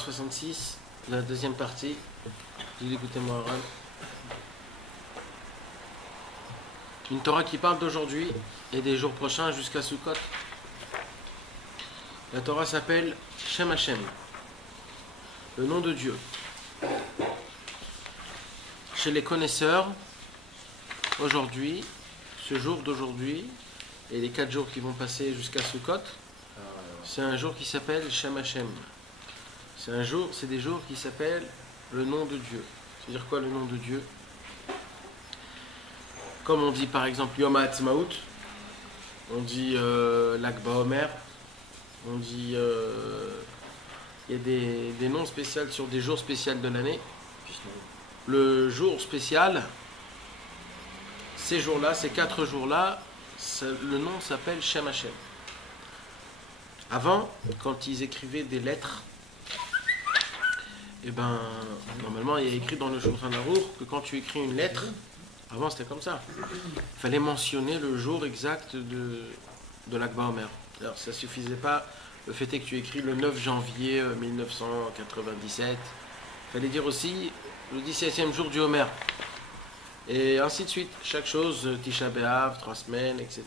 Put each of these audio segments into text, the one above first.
66, la deuxième partie. Dis écoutez-moi, Aran. Une Torah qui parle d'aujourd'hui et des jours prochains jusqu'à Sukkot. La Torah s'appelle Shem Hashem, le nom de Dieu. Chez les connaisseurs, aujourd'hui, ce jour d'aujourd'hui et les 4 jours qui vont passer jusqu'à Sukkot, c'est un jour qui s'appelle Shem Hashem. C'est des jours qui s'appellent le nom de Dieu. C'est-à-dire quoi le nom de Dieu? Comme on dit par exemple Yom HaAtzmaut, on dit Lag BaOmer, on dit il y a des noms spéciaux sur des jours spéciaux de l'année. Le jour spécial, ces jours-là, ces 4 jours-là, le nom s'appelle Shem Hashem. Avant, quand ils écrivaient des lettres, et ben normalement il y a écrit dans le Shulchan Aruch que quand tu écris une lettre, avant c'était comme ça, il fallait mentionner le jour exact de Lag BaOmer. Alors ça suffisait pas, le fait est que tu écris le 9 janvier 1997, il fallait dire aussi le 17e jour du Homer, et ainsi de suite, chaque chose, Tisha B'Av, 3 semaines, etc.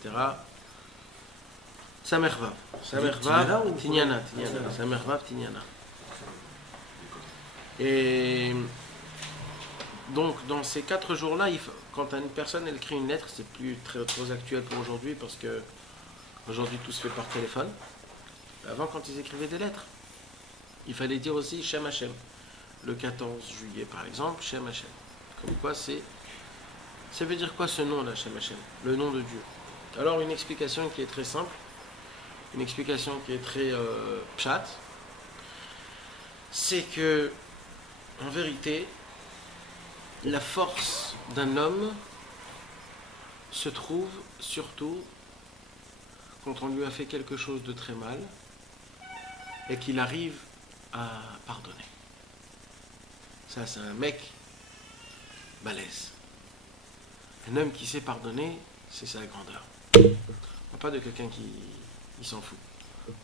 Samer Vav, Tinyana, Samer Vav, Tinyana. Et donc dans ces 4 jours-là, quand une personne elle écrit une lettre, c'est plus très actuel pour aujourd'hui parce que aujourd'hui tout se fait par téléphone. Avant, quand ils écrivaient des lettres, il fallait dire aussi Shem Hashem. Le 14 juillet par exemple, Shem Hashem. Comme quoi ça veut dire quoi ce nom-là, Shem Hashem? Le nom de Dieu. Alors une explication qui est très simple, une explication qui est très pshat, c'est que en vérité, la force d'un homme se trouve surtout quand on lui a fait quelque chose de très mal et qu'il arrive à pardonner. Ça, c'est un mec balèze. Un homme qui sait pardonner, c'est sa grandeur. Pas de quelqu'un qui s'en fout.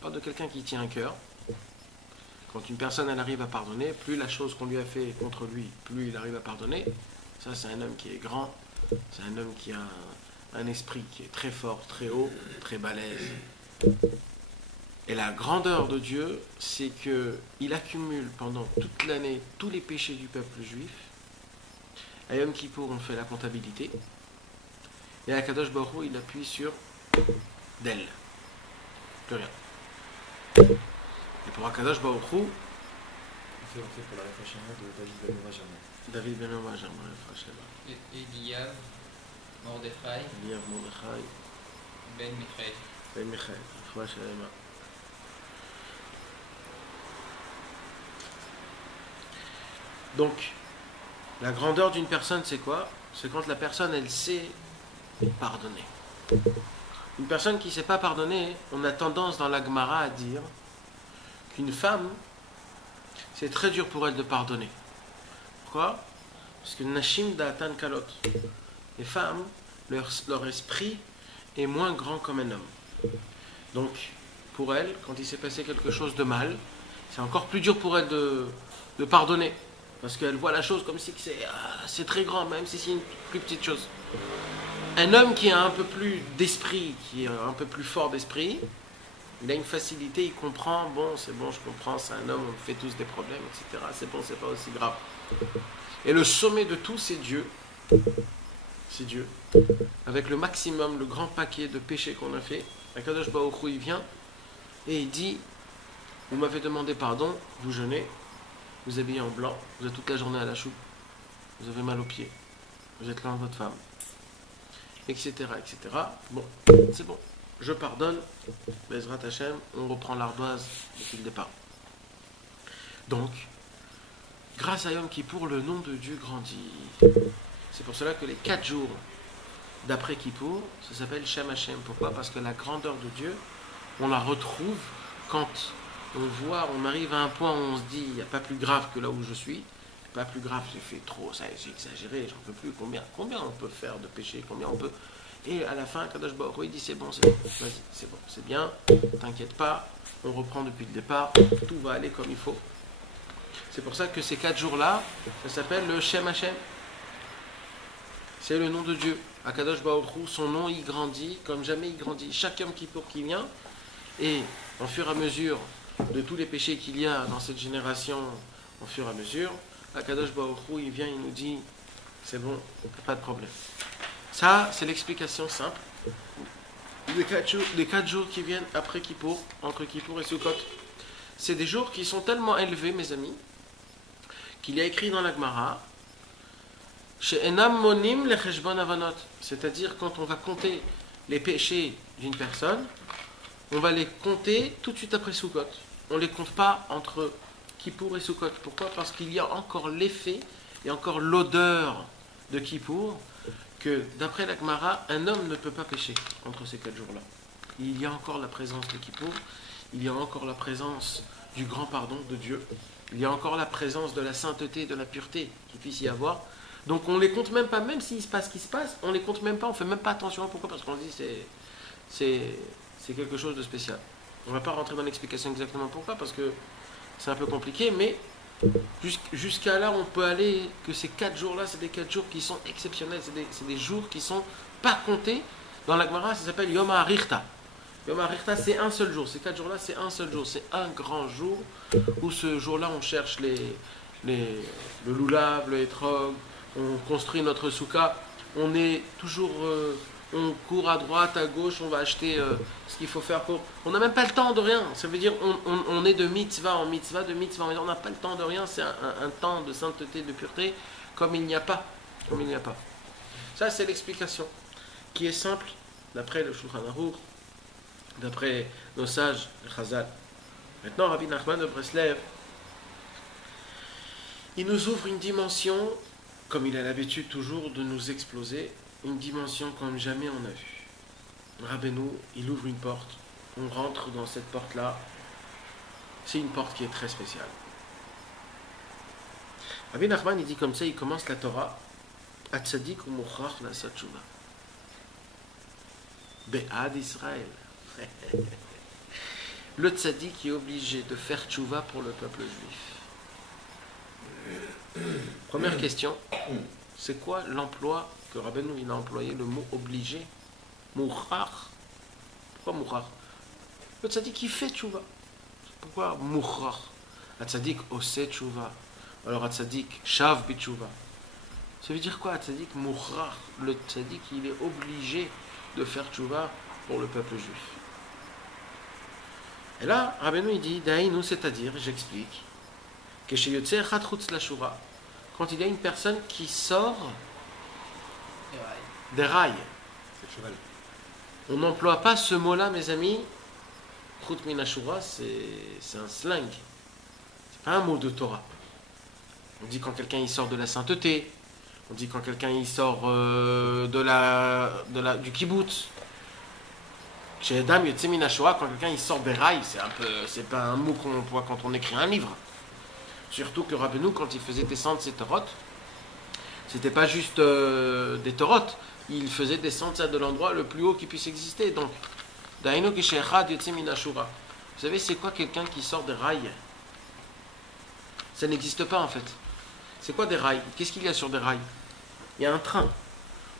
Pas de quelqu'un qui tient un cœur. Quand une personne elle arrive à pardonner, plus la chose qu'on lui a fait contre lui, plus il arrive à pardonner. Ça, c'est un homme qui est grand, c'est un homme qui a un esprit qui est très fort, très haut, très balèze. Et la grandeur de Dieu, c'est qu'il accumule pendant toute l'année tous les péchés du peuple juif. À Yom Kippour, on fait la comptabilité. Et à Kadosh Baruch Hu, il appuie sur d'elle. Plus rien. Et pour Akadosh Baruch Hu, on fait pour la réflexion de David Ben Omajar, Eliyav, Mordechai, Ben Michael. Ben Michael, donc, la grandeur d'une personne, c'est quoi? C'est quand la personne, elle sait pardonner. Une personne qui ne sait pas pardonner, on a tendance dans la Gemara à dire qu'une femme, c'est très dur pour elle de pardonner. Pourquoi? Parce que Nashim Da'atan Kalot. Les femmes, leur esprit est moins grand comme un homme. Donc, pour elle, quand il s'est passé quelque chose de mal, c'est encore plus dur pour elle de pardonner. Parce qu'elle voit la chose comme si c'est très grand, même si c'est une plus petite chose. Un homme qui a un peu plus d'esprit, qui est un peu plus fort d'esprit, il a une facilité, il comprend, bon, c'est bon, je comprends, c'est un homme, on fait tous des problèmes, etc. C'est bon, c'est pas aussi grave. Et le sommet de tout, c'est Dieu. C'est Dieu. Avec le maximum, le grand paquet de péchés qu'on a fait, Akadosh Baruch Hu, il vient et il dit, vous m'avez demandé pardon, vous jeûnez, vous habillez en blanc, vous êtes toute la journée à la choupe, vous avez mal aux pieds, vous êtes là avec votre femme, etc., etc. Bon, c'est bon. Je pardonne, Bezrat Hashem, on reprend l'ardoise depuis le départ. Donc, grâce à Yom Kippour, le nom de Dieu grandit. C'est pour cela que les 4 jours d'après Kippour, ça s'appelle Shem Hashem. Pourquoi? Parce que la grandeur de Dieu, on la retrouve quand on arrive à un point où on se dit, il n'y a pas plus grave que là où je suis, pas plus grave, j'ai fait trop, ça j'ai exagéré, j'en peux plus, combien on peut faire de péché, combien on peut... Et à la fin, Kadosh Baruch Hu, il dit c'est bon, vas-y, c'est bon, c'est bien, t'inquiète pas, on reprend depuis le départ, tout va aller comme il faut. C'est pour ça que ces 4 jours-là, ça s'appelle le Shem Hashem. C'est le nom de Dieu. Akadosh Baruch Hu, son nom il grandit comme jamais il grandit. Chaque Yom Kippour qui vient, et au fur et à mesure de tous les péchés qu'il y a dans cette génération, au fur et à mesure, Akadosh Baruch Hu, il vient, il nous dit, c'est bon, pas de problème. Ça, c'est l'explication simple des 4 jours qui viennent après Kippour, entre Kippour et Sukkot. C'est des jours qui sont tellement élevés, mes amis, qu'il y a écrit dans la Gemara, c'est-à-dire quand on va compter les péchés d'une personne, on va les compter tout de suite après Sukkot. On ne les compte pas entre Kippour et Sukkot. Pourquoi? Parce qu'il y a encore l'effet et encore l'odeur de Kippour, que d'après la Gemara, un homme ne peut pas pécher entre ces 4 jours-là. Il y a encore la présence de Kippour, il y a encore la présence du grand pardon de Dieu, il y a encore la présence de la sainteté, de la pureté qu'il puisse y avoir. Donc on ne les compte même pas, même s'il se passe ce qui se passe, on ne les compte même pas, on ne fait même pas attention. Pourquoi? Parce qu'on dit c'est quelque chose de spécial. On ne va pas rentrer dans l'explication exactement pourquoi, parce que c'est un peu compliqué, mais jusqu'à là on peut aller que ces 4 jours-là, c'est des 4 jours qui sont exceptionnels, c'est des jours qui ne sont pas comptés. Dans la Gemara, ça s'appelle Yom HaRichta. Yom HaRichta, c'est un seul jour. Ces 4 jours-là, c'est un seul jour. C'est un grand jour où ce jour-là, on cherche le loulav, le hétrog, on construit notre souka, on est toujours, on court à droite, à gauche, on va acheter ce qu'il faut faire pour... On n'a même pas le temps de rien, ça veut dire on est de mitzvah en mitzvah, de mitzvah en mitzvah, on n'a pas le temps de rien, c'est un temps de sainteté, de pureté, comme il n'y a pas. Comme il n'y a pas. Ça, c'est l'explication, qui est simple, d'après le Shulchan Aruch, d'après nos sages, le Chazal. Maintenant, Rabbi Nachman de Breslev, il nous ouvre une dimension, comme il a l'habitude toujours de nous exploser, une dimension comme jamais on a vu. Rabbeinu, il ouvre une porte, on rentre dans cette porte-là, c'est une porte qui est très spéciale. Rabbi Nachman, il dit comme ça, il commence la Torah, Atzadik ou Mukhrach la Satchouva. Be'ad Israël. Le tzaddik est obligé de faire tchouva pour le peuple juif. Première question, c'est quoi l'emploi que Rabbeinu il a employé, le mot obligé? Mouchar. Pourquoi mouchar? Le tzaddik il fait tchouva. Pourquoi mouchar? Le tzaddik ose tchouva. Alors le tzaddik shav bitchouva. Ça veut dire quoi, le tzaddik mouchar? Le tzaddik il est obligé de faire tchouva pour le peuple juif. Et là, Rabbeinu il dit, Daïnou, c'est-à-dire, j'explique, que chez Yotzer Chatchutz la Shura, quand il y a une personne qui sort des rails, C'est le cheval. on n'emploie pas ce mot-là, mes amis. Chut min Ashura, c'est un slang, c'est pas un mot de Torah. On dit quand quelqu'un il sort de la sainteté, on dit quand quelqu'un il sort du kibbutz. Chez Adam Yotze min Ashura, quand quelqu'un il sort des rails, c'est pas un mot qu'on emploie quand on écrit un livre. Surtout que Rabbeinu, quand il faisait descendre ses Torot, c'était pas juste des Torot, il faisait descendre ça de l'endroit le plus haut qui puisse exister. Donc, Daïno Kishechad Yotze min Ashura. Vous savez, c'est quoi quelqu'un qui sort des rails? Ça n'existe pas en fait. C'est quoi des rails? Qu'est-ce qu'il y a sur des rails? Il y a un train.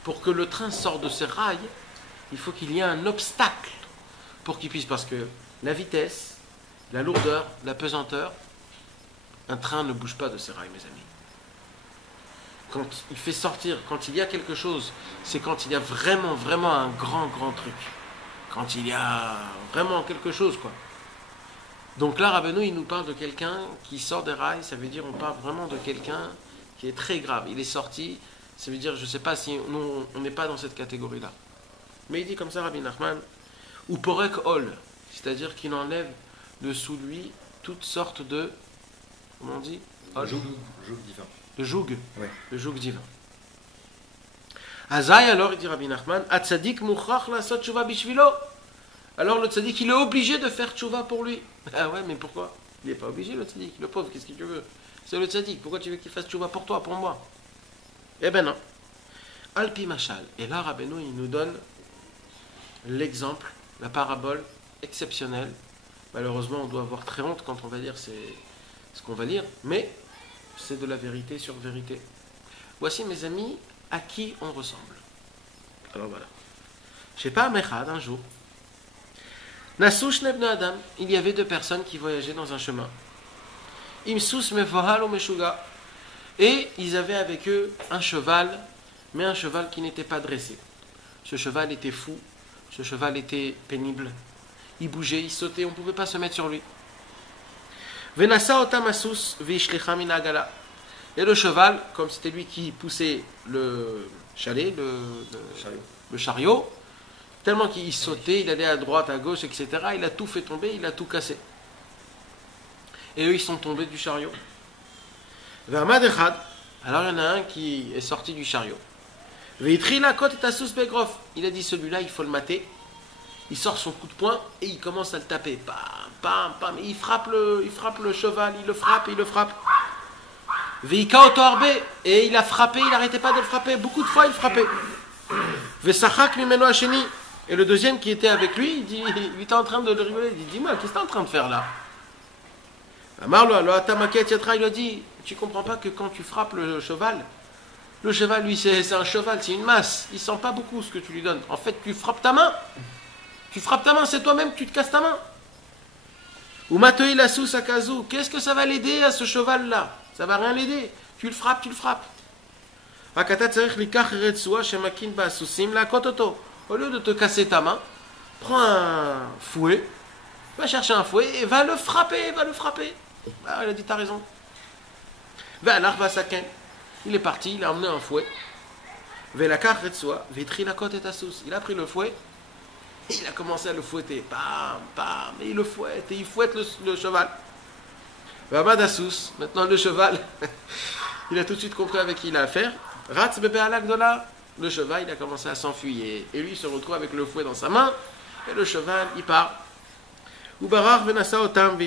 Pour que le train sorte de ces rails, il faut qu'il y ait un obstacle pour qu'il puisse, parce que la vitesse, la lourdeur, la pesanteur, un train ne bouge pas de ses rails, mes amis. Quand il fait sortir, quand il y a quelque chose, c'est quand il y a vraiment, vraiment un grand, grand truc. Quand il y a vraiment quelque chose, quoi. Donc là, Rabbeinu, il nous parle de quelqu'un qui sort des rails, ça veut dire on parle vraiment de quelqu'un qui est très grave. Il est sorti, ça veut dire, je ne sais pas si nous, on n'est pas dans cette catégorie-là. Mais il dit comme ça, Rabbi Nachman, ou porek ol, c'est-à-dire qu'il enlève de sous lui toutes sortes de, comment on dit? Joug divin. Le joug, Ouais. le joug divin. Azaï, alors, il dit Rabbi Nachman, Atzadik mukhrach lasot tshuva bishvilo. Alors le tzaddik, il est obligé de faire tshuva pour lui. Ah ouais, mais pourquoi? Il n'est pas obligé, le tzaddik. Le pauvre, qu'est-ce que tu veux? C'est le tzaddik. Pourquoi tu veux qu'il fasse tshuva pour toi, pour moi? Eh ben non. Alpi machal. Et là, Rabbeinu, il nous donne l'exemple, la parabole exceptionnelle. Malheureusement, on doit avoir très honte quand on va dire ce qu'on va lire, mais c'est de la vérité sur vérité. Voici, mes amis, à qui on ressemble. Alors voilà. Je sais pas, Mechad, un jour, Nasouch Nebne Adam, il y avait 2 personnes qui voyageaient dans un chemin. Imsous Mevohal ou Meshuga. Et ils avaient avec eux un cheval, mais un cheval qui n'était pas dressé. Ce cheval était fou, ce cheval était pénible. Il bougeait, il sautait, on ne pouvait pas se mettre sur lui. Venasa otam asus vishlicha min agala. Et le cheval, comme c'était lui qui poussait le chalet, le chariot, tellement qu'il sautait, il allait à droite, à gauche, etc., il a tout fait tomber, il a tout cassé. Et eux, ils sont tombés du chariot. Alors il y en a un qui est sorti du chariot. Il a dit, celui-là, il faut le mater. Il sort son coup de poing et il commence à le taper. Pam, pam, pam. Il frappe le cheval, il le frappe et il le frappe. Et il a frappé, il n'arrêtait pas de le frapper. Beaucoup de fois, il frappait. Et le deuxième qui était avec lui, il était en train de le rigoler. Il dit, dis-moi, qu'est-ce que tu es en train de faire là? Il lui a dit, tu comprends pas que quand tu frappes le cheval, lui, c'est un cheval, c'est une masse. Il sent pas beaucoup ce que tu lui donnes. En fait, tu frappes ta main. C'est toi-même que tu te casses ta main. Ou Matoi la sous à Kazou. Qu'est-ce que ça va l'aider à ce cheval-là? Ça va rien l'aider. Tu le frappes. Au lieu de te casser ta main, prends un fouet, va chercher un fouet et va le frapper. Ah, il a dit, t'as raison. Il est parti, il a emmené un fouet. Il a pris le fouet et il a commencé à le fouetter. Bam, bam, et il fouette le cheval. Maintenant le cheval, il a tout de suite compris avec qui il a affaire. Le cheval, il a commencé à s'enfuyer. Et lui, il se retrouve avec le fouet dans sa main. Et le cheval, il part. Mais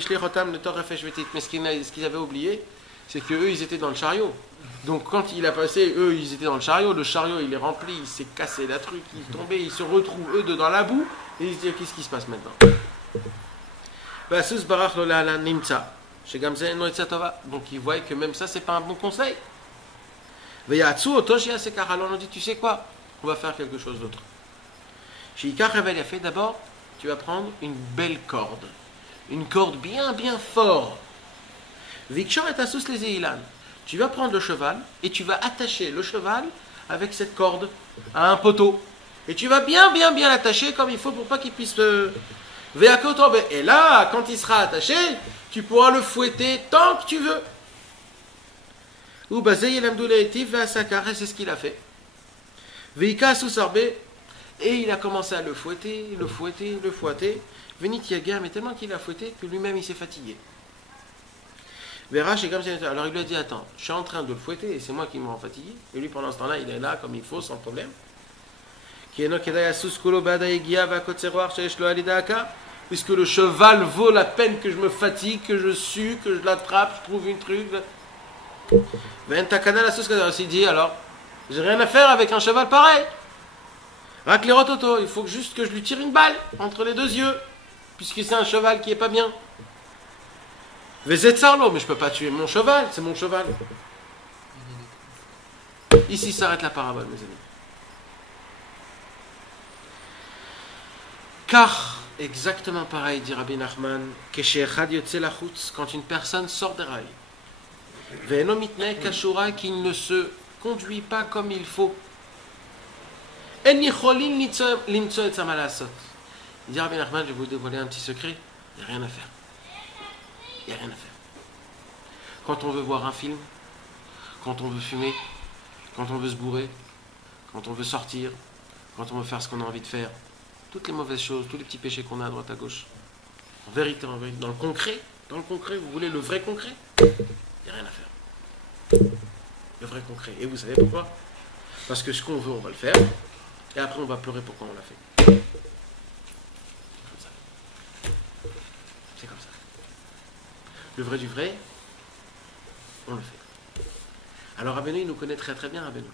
ce qu'ils avaient oublié, c'est qu'eux, ils étaient dans le chariot. Donc quand il a passé, eux, ils étaient dans le chariot il est rempli, il s'est cassé la truc, il est tombé, ils se retrouvent, eux, dans la boue, et ils se disent, qu'est-ce qui se passe maintenant? Donc ils voient que même ça, c'est pas un bon conseil. Alors on dit, tu sais quoi? On va faire quelque chose d'autre. D'abord, tu vas prendre une belle corde. Une corde bien, bien forte. Tu vas prendre le cheval et tu vas attacher le cheval avec cette corde à un poteau. Et tu vas bien, bien, bien l'attacher comme il faut pour pas qu'il puisse... Et là, quand il sera attaché, tu pourras le fouetter tant que tu veux. C'est ce qu'il a fait. Et il a commencé à le fouetter. Mais tellement qu'il a fouetté que lui-même il s'est fatigué. Alors il lui a dit, attends, je suis en train de le fouetter et c'est moi qui me rends fatigué. Et lui pendant ce temps-là, il est là comme il faut, sans problème. Puisque le cheval vaut la peine que je me fatigue, que je sue, que je l'attrape, je trouve une truc. Il dit, alors, j'ai rien à faire avec un cheval pareil. Il faut juste que je lui tire une balle entre les 2 yeux, puisque c'est un cheval qui est pas bien. Mais je peux pas tuer mon cheval, c'est mon cheval. Ici s'arrête la parabole, mes amis. Car, exactement pareil, dit Rabbi Nachman, quand une personne sort des rails, qu'il ne se conduit pas comme il faut, il dit Rabbi Nachman, je vais vous dévoiler un petit secret, il n'y a rien à faire. Il n'y a rien à faire. Quand on veut voir un film, quand on veut fumer, quand on veut se bourrer, quand on veut sortir, quand on veut faire ce qu'on a envie de faire, toutes les mauvaises choses, tous les petits péchés qu'on a à droite à gauche, en vérité, dans le concret, vous voulez le vrai concret? Il n'y a rien à faire. Le vrai concret. Et vous savez pourquoi? Parce que ce qu'on veut, on va le faire, et après on va pleurer pourquoi on l'a fait. C'est comme ça. Le vrai du vrai, on le fait. Alors Rabbeinu, il nous connaît très très bien, Rabbeinu.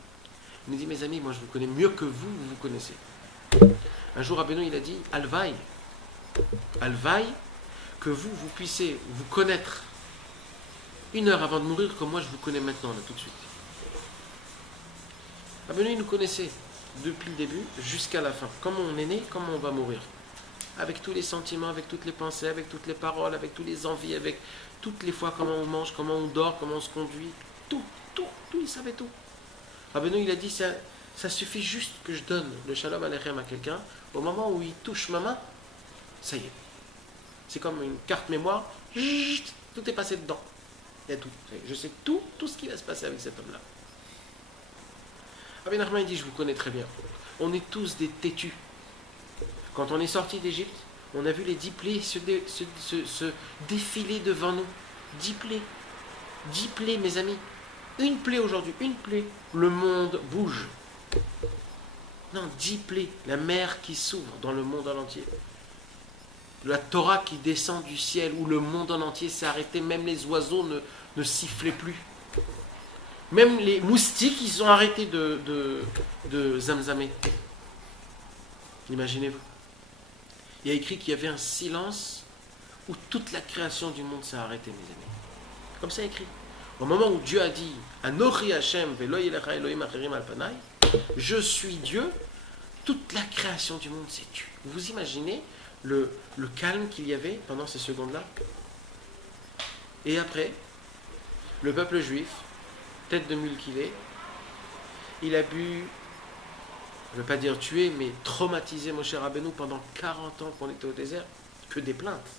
Il nous dit, mes amis, moi je vous connais mieux que vous vous connaissez. Un jour, Rabbeinu, il a dit, Alvaï, que vous puissiez vous connaître 1 heure avant de mourir, comme moi je vous connais maintenant, là, tout de suite. Rabbeinu, il nous connaissait depuis le début jusqu'à la fin. Comment on est né, comment on va mourir. Avec tous les sentiments, avec toutes les pensées, avec toutes les paroles, avec toutes les envies, avec toutes les fois comment on mange, comment on dort, comment on se conduit. Tout, il savait tout. Rabbeinu, il a dit, ça suffit juste que je donne le shalom aleichem à quelqu'un. Au moment où il touche ma main, ça y est. C'est comme une carte mémoire. Tout est passé dedans. Il y a tout. Je sais tout ce qui va se passer avec cet homme-là. Rabbi Nachman dit, je vous connais très bien. On est tous des têtus. Quand on est sorti d'Égypte, on a vu les 10 plaies se défiler devant nous. 10 plaies. 10 plaies, mes amis. Une plaie aujourd'hui, une plaie. Le monde bouge. Non, 10 plaies. La mer qui s'ouvre dans le monde en entier. La Torah qui descend du ciel, où le monde en entier s'est arrêté. Même les oiseaux ne sifflaient plus. Même les moustiques, ils ont arrêté de zamzamer. Imaginez-vous. Il y a écrit qu'il y avait un silence où toute la création du monde s'est arrêtée, mes amis. Comme ça écrit. Au moment où Dieu a dit Anochi Hashem velo yelecha Elohim acherim al panai, je suis Dieu, toute la création du monde s'est tue. Vous imaginez le calme qu'il y avait pendant ces secondes-là? Et après, le peuple juif, tête de mule qu'il est, il a bu, je ne veux pas dire tuer, mais traumatisé Moshe Rabbeinu pendant 40 ans qu'on était au désert, que des plaintes.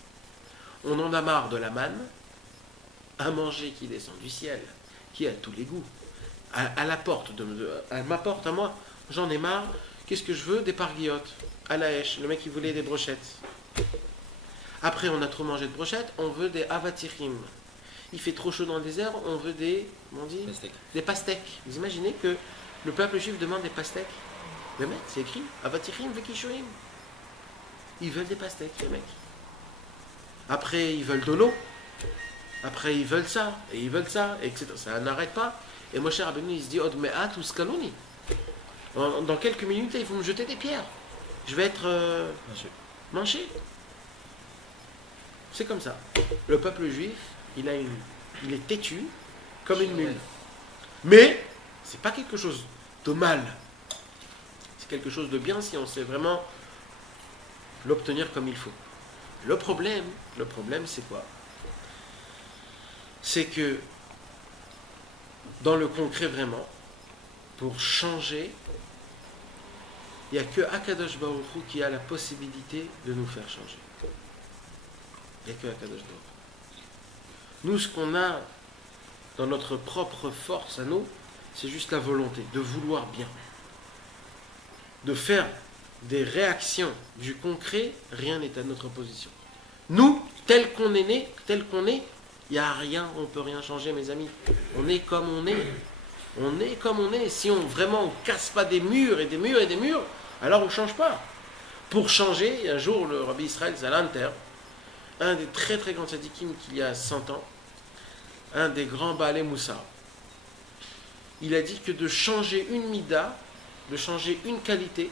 On en a marre de la manne, à manger qui descend du ciel, qui a tous les goûts, à la porte, à ma porte, à moi, j'en ai marre. Qu'est-ce que je veux? Des parguillottes, à la hache, le mec il voulait des brochettes. Après on a trop mangé de brochettes, on veut des avatirim. Il fait trop chaud dans le désert, on veut des pastèques. Vous imaginez que le peuple juif demande des pastèques? Mais mec, c'est écrit, avatirim vekishoim. Ils veulent des pastèques, les mecs. Après, ils veulent de l'eau. Après, ils veulent ça, et ils veulent ça, etc. Ça n'arrête pas. Et Moshe Rabbeinu, il se dit, Od me'at ou skaloni. Dans quelques minutes, là, ils vont me jeter des pierres. Je vais être manché. C'est comme ça. Le peuple juif, il est têtu comme une mule. Mais, c'est pas quelque chose de mal. C'est quelque chose de bien si on sait vraiment l'obtenir comme il faut. Le problème, c'est quoi? C'est que dans le concret vraiment, pour changer, il n'y a que Akadosh Baruch Hu qui a la possibilité de nous faire changer. Il n'y a que Akadosh Baruch Hu. Nous, ce qu'on a dans notre propre force à nous, c'est juste la volonté de vouloir bien. De faire des réactions du concret, rien n'est à notre position. Nous, tel qu'on est né, tel qu'on est, il n'y a rien, on ne peut rien changer, mes amis. On est comme on est. On est comme on est. Si on vraiment ne casse pas des murs et des murs et des murs, alors on ne change pas. Pour changer, un jour, le Rabbi Israël Zalanter, un des très très grands tzadikim qu'il y a 100 ans, un des grands Baalei Moussa, il a dit que de changer une mida, de changer une qualité,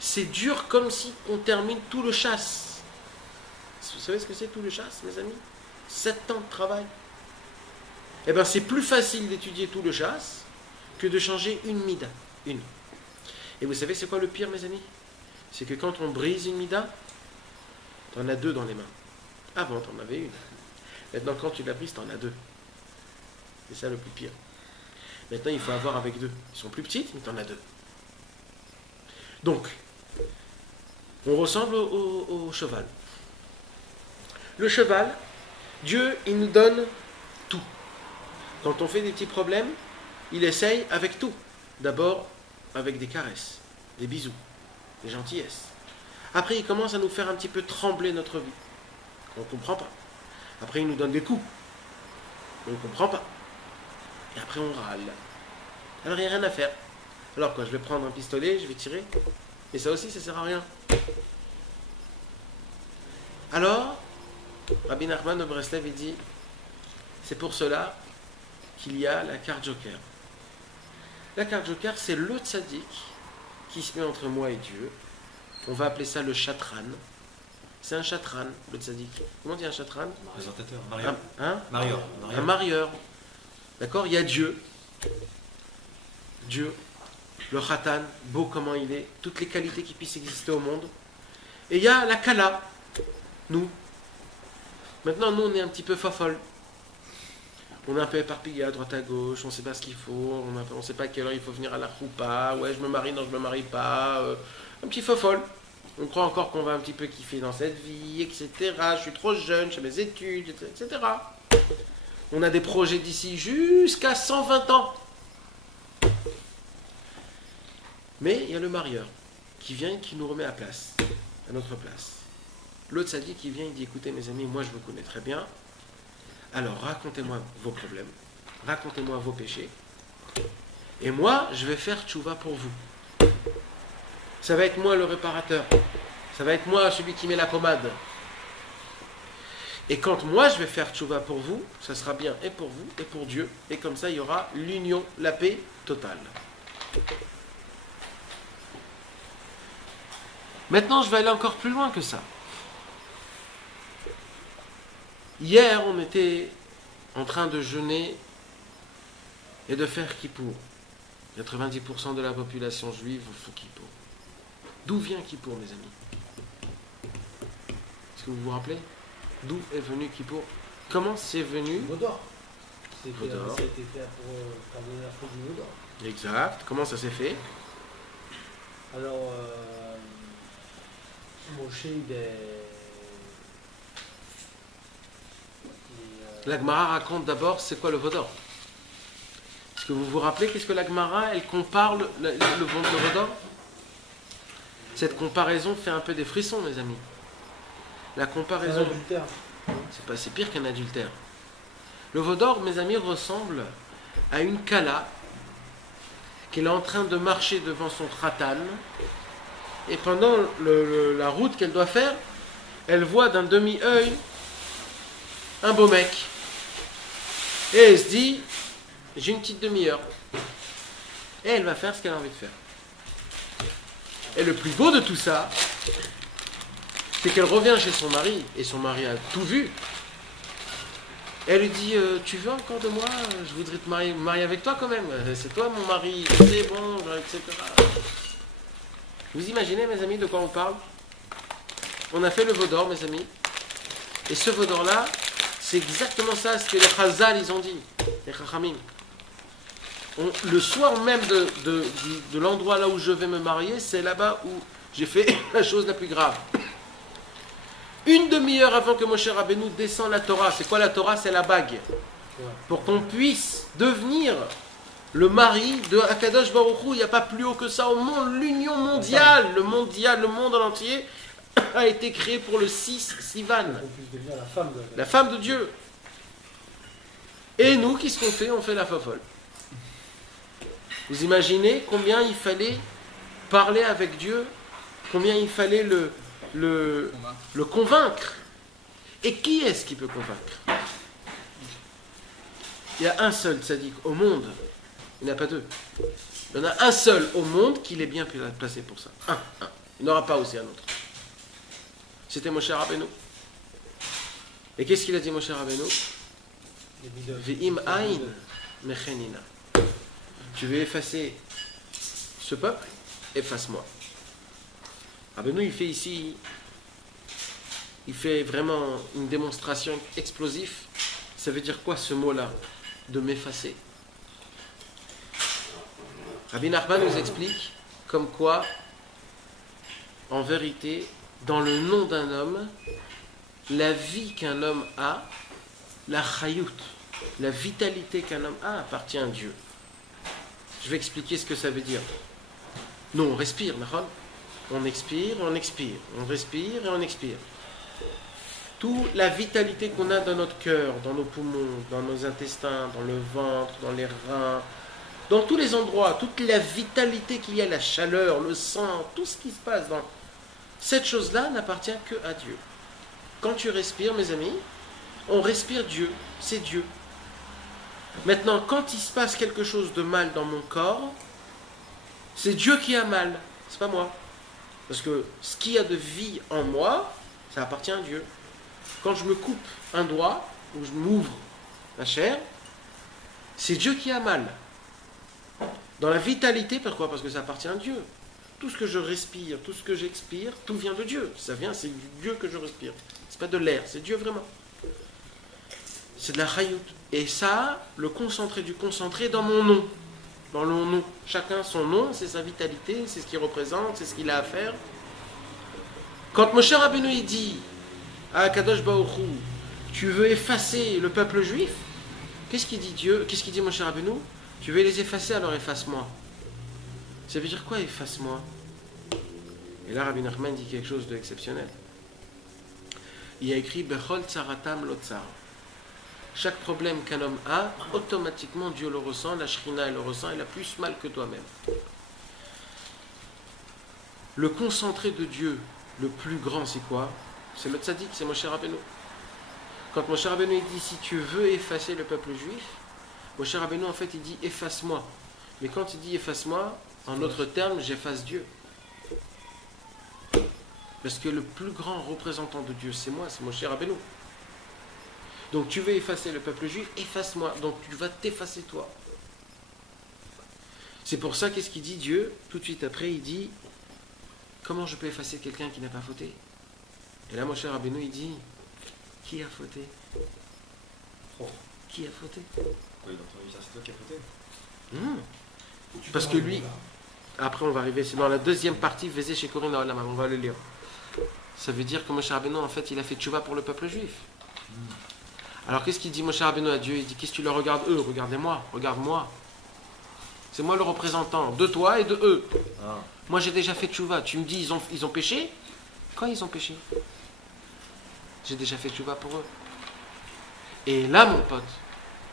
c'est dur comme si on termine tout le chasse. Vous savez ce que c'est tout le chasse, mes amis? 7 ans de travail. Eh bien, c'est plus facile d'étudier tout le chasse que de changer une mida. Une. Et vous savez, c'est quoi le pire, mes amis? C'est que quand on brise une mida, tu en as 2 dans les mains. Avant, tu en avais une. Maintenant, quand tu la brises, tu en as 2. C'est ça le plus pire. Maintenant, il faut avoir avec 2. Ils sont plus petites, mais tu en as 2. Donc, on ressemble au cheval. Le cheval, Dieu, il nous donne tout. Quand on fait des petits problèmes, il essaye avec tout. D'abord, avec des caresses, des bisous, des gentillesses. Après, il commence à nous faire un petit peu trembler notre vie. On ne comprend pas. Après, il nous donne des coups. On ne comprend pas. Et après, on râle. Alors, il n'y a rien à faire. Alors quoi, je vais prendre un pistolet, je vais tirer. Et ça aussi, ça ne sert à rien. Alors, Rabbi Nachman de Breslev, il dit, c'est pour cela qu'il y a la carte joker. La carte joker, c'est le tzaddik qui se met entre moi et Dieu. On va appeler ça le chatran. c'est un chatran, le tzaddik. Comment on dit un chatran? Présentateur, marieur. Hein? Marieur. Un marieur. D'accord? Il y a Dieu. Dieu, le khatan, beau comment il est, toutes les qualités qui puissent exister au monde. Et il y a la kala, nous. Maintenant, nous, on est un petit peu fofolle. On est un peu éparpillé à droite à gauche, on ne sait pas ce qu'il faut, on ne sait pas à quelle heure il faut venir à la choupa, ouais, je me marie, non, je me marie pas. Un petit fofolle. On croit encore qu'on va un petit peu kiffer dans cette vie, etc. Je suis trop jeune, je fais mes études, etc. On a des projets d'ici jusqu'à 120 ans. Mais il y a le marieur qui vient et qui nous remet à place, à notre place. L'autre tzaddik qui vient, il dit, écoutez mes amis, moi je vous connais très bien. Alors racontez-moi vos problèmes, racontez-moi vos péchés. Et moi, je vais faire tchouva pour vous. Ça va être moi le réparateur. Ça va être moi celui qui met la pommade. Et quand moi je vais faire tchouva pour vous, ça sera bien et pour vous et pour Dieu. Et comme ça, il y aura l'union, la paix totale. Maintenant, je vais aller encore plus loin que ça. Hier, on était en train de jeûner et de faire Kippour. 90% de la population juive font Kippour. D'où vient Kippour, mes amis? Est-ce que vous vous rappelez? D'où est venu Kippour? Comment c'est venu? Vaudor. Vaudor. Ça a été fait pour pardonner la faute du Vaudor. Exact. Comment ça s'est fait? Alors, Moshe, La Gemara raconte d'abord c'est quoi le Vaudor. Est-ce que vous vous rappelez qu'est-ce que la Gemara, elle compare le Vaudor? Cette comparaison fait un peu des frissons, mes amis. La comparaison, c'est pire qu'un adultère. Le Vaudor, mes amis, ressemble à une kala qu'elle est en train de marcher devant son khatan, et pendant la route qu'elle doit faire, elle voit d'un demi-œil un beau mec. Et elle se dit, j'ai une petite demi-heure. Et elle va faire ce qu'elle a envie de faire. Et le plus beau de tout ça, c'est qu'elle revient chez son mari, et son mari a tout vu. Elle lui dit, tu veux encore de moi? Je voudrais te marier avec toi quand même. C'est toi mon mari, c'est bon, etc. Vous imaginez, mes amis, de quoi on parle? On a fait le Vaudor, mes amis. Et ce Vaudor-là, c'est exactement ça, ce que les Chazal, ils ont dit, les Chachamim. Le soir même de l'endroit là où je vais me marier, c'est là-bas où j'ai fait la chose la plus grave. Une demi-heure avant que Moshe Rabbeinu descende la Torah. C'est quoi la Torah? C'est la bague. Pour qu'on puisse devenir le mari de Akadosh Baruch Hu. Il n'y a pas plus haut que ça au monde. L'union mondiale, le monde en entier a été créé pour le 6 Sivan. La femme de Dieu. Et nous, qu'est-ce qu'on fait? On fait la fofolle. Vous imaginez combien il fallait parler avec Dieu, combien il fallait le convaincre. Et qui est-ce qui peut convaincre? Il y a un seul tzaddik au monde. Il n'y en a pas deux. Il y en a un seul au monde qui est bien placé pour ça. Un. Il n'y en aura pas aussi un autre. C'était Moshe Rabbeinu. Et qu'est-ce qu'il a dit Moshe Rabbeinu? Ve'im aïn mechenina. Tu veux effacer ce peuple? Efface-moi. Rabbeinu, il fait ici, il fait vraiment une démonstration explosive. Ça veut dire quoi ce mot-là? De m'effacer. Rabbi Nachman nous explique comme quoi, en vérité, dans le nom d'un homme, la vie qu'un homme a, la chayut, la vitalité qu'un homme a, appartient à Dieu. Je vais expliquer ce que ça veut dire. Nous, on respire, on expire, on expire, on respire et on expire. Toute la vitalité qu'on a dans notre cœur, dans nos poumons, dans nos intestins, dans le ventre, dans les reins, dans tous les endroits, toute la vitalité qu'il y a, la chaleur, le sang, tout ce qui se passe dans cette chose-là n'appartient que à Dieu. Quand tu respires, mes amis, on respire Dieu, c'est Dieu. Maintenant, quand il se passe quelque chose de mal dans mon corps, c'est Dieu qui a mal, c'est pas moi. Parce que ce qu'il y a de vie en moi, ça Ça appartient à Dieu. Quand je me coupe un doigt, ou je m'ouvre la chair, c'est Dieu qui a mal. Dans la vitalité, pourquoi? Parce que ça appartient à Dieu. Tout ce que je respire, tout ce que j'expire, tout vient de Dieu. Ça vient, c'est du Dieu que je respire. C'est pas de l'air, c'est Dieu vraiment. C'est de la chayout. Et ça, le concentré du concentré dans mon nom. Dans le nom. Chacun son nom, c'est sa vitalité, c'est ce qu'il représente, c'est ce qu'il a à faire. Quand Moshe Rabbeinu il dit à Kadosh Baruch Hu, tu veux effacer le peuple juif, qu'est-ce qu'il dit Dieu? Qu'est-ce qu'il dit Moshe Rabbeinu? Tu veux les effacer, alors efface-moi. Ça veut dire quoi, efface-moi? Et là, Rabbi Nachman dit quelque chose d'exceptionnel. Il a écrit Bechol tsaratam lo tsar. Chaque problème qu'un homme a, automatiquement Dieu le ressent, la Shrina elle le ressent, elle a plus mal que toi-même. Le concentré de Dieu, le plus grand, c'est quoi? C'est le tzaddik, c'est Moshe Rabbeinu. Quand Moshe Rabbeinu dit si tu veux effacer le peuple juif, Moshe Rabbeinu en fait il dit efface-moi. Mais quand il dit efface-moi, en d'autres termes, j'efface Dieu. Parce que le plus grand représentant de Dieu, c'est moi, c'est Moshe Rabbeinu. Donc tu veux effacer le peuple juif, efface-moi. Donc tu vas t'effacer toi. C'est pour ça, qu'est-ce qu'il dit Dieu? Tout de suite après, il dit comment je peux effacer quelqu'un qui n'a pas fauté? Et là, Moshe Rabbeinu, il dit qui a fauté? Qui a fauté? Oui, donc c'est toi qui as fauté. Parce que lui, après on va arriver, c'est dans la deuxième partie, Vezé chez Corinne Olam, on va le lire. Ça veut dire que Moshe Rabbeinu, en fait, il a fait tchouva pour le peuple juif. Alors qu'est-ce qu'il dit Moshe Rabbeinu à Dieu? Il dit qu'est-ce que tu leur regardes eux? Regardez-moi, regarde-moi. C'est moi le représentant de toi et de eux. Moi j'ai déjà fait tchouva. Tu me dis ils ont péché? Quand ils ont péché? J'ai déjà fait tchouva pour eux. Et là mon pote,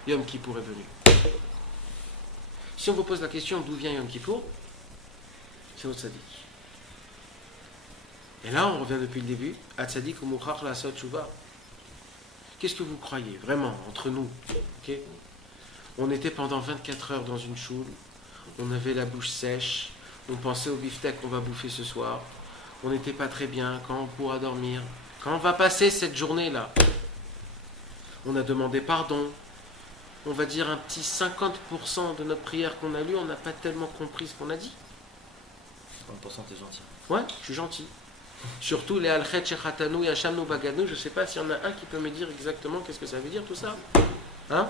Yom Kippour est venu. Si on vous pose la question d'où vient Yom Kippour, c'est au tzaddik. Et là on revient depuis le début à tzaddik ou mouchach la asot tchouva. Qu'est-ce que vous croyez vraiment entre nous? Okay? On était pendant 24 heures dans une choule, on avait la bouche sèche, on pensait au beefsteak qu'on va bouffer ce soir, on n'était pas très bien, quand on pourra dormir, quand on va passer cette journée-là, on a demandé pardon, on va dire un petit 50% de notre prière qu'on a lue, on n'a pas tellement compris ce qu'on a dit. 50% t'es gentil. Ouais, je suis gentil. Surtout les Alchet Shechatanu et Hachamnu Bagadnu, je ne sais pas s'il y en a un qui peut me dire exactement qu'est-ce que ça veut dire tout ça. Hein?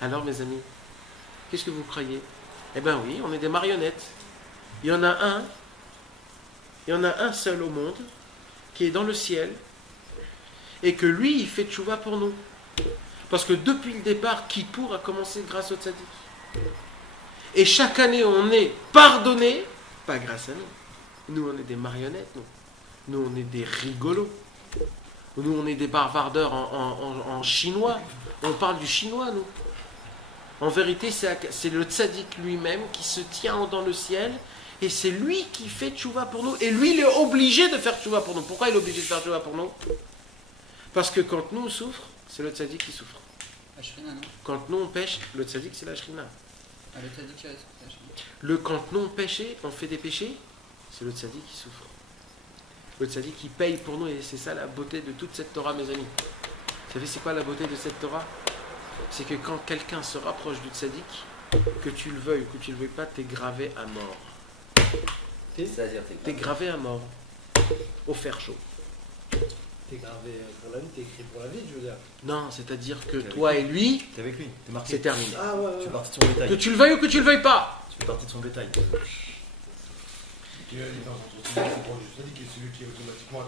Alors mes amis, qu'est-ce que vous croyez? Eh bien oui, on est des marionnettes. Il y en a un seul au monde qui est dans le ciel et que lui, il fait tchouva pour nous. Parce que depuis le départ, Kippour a commencé grâce au tzaddik. Et chaque année, on est pardonné, pas grâce à nous. Nous, on est des marionnettes, nous. Nous, on est des rigolos. Nous, on est des bavardeurs en chinois. On parle du chinois, nous. En vérité, c'est le tzaddik lui-même qui se tient dans le ciel et c'est lui qui fait tchouva pour nous. Et lui, il est obligé de faire tchouva pour nous. Pourquoi il est obligé de faire tchouva pour nous? Parce que quand nous, on souffre, c'est le tzaddik qui souffre. La Shrina, non? Quand nous, on pêche, le tzaddik, c'est la shrina. Ah, le tzaddik, c'est la Shrina. Quand nous, on fait des péchés, c'est le tzaddik qui souffre. Le tzaddik qui paye pour nous et c'est ça la beauté de toute cette Torah, mes amis. Vous savez, c'est quoi la beauté de cette Torah? C'est que quand quelqu'un se rapproche du tzaddik, que tu le veuilles ou que tu le veuilles pas, t'es gravé à mort. T'es gravé à mort. Au fer chaud. T'es gravé pour la vie, t'es écrit pour la vie, je veux dire. Non, c'est-à-dire que toi et lui, T'es avec lui, t'es marqué. c'est terminé. Ah ouais, Tu fais ouais. partie de son bétail. Que tu le veuilles ou que tu le veuilles pas. Tu fais partie de son bétail. Quelle est la différence entre celui qui prend du tzaddik et celui qui est automatiquement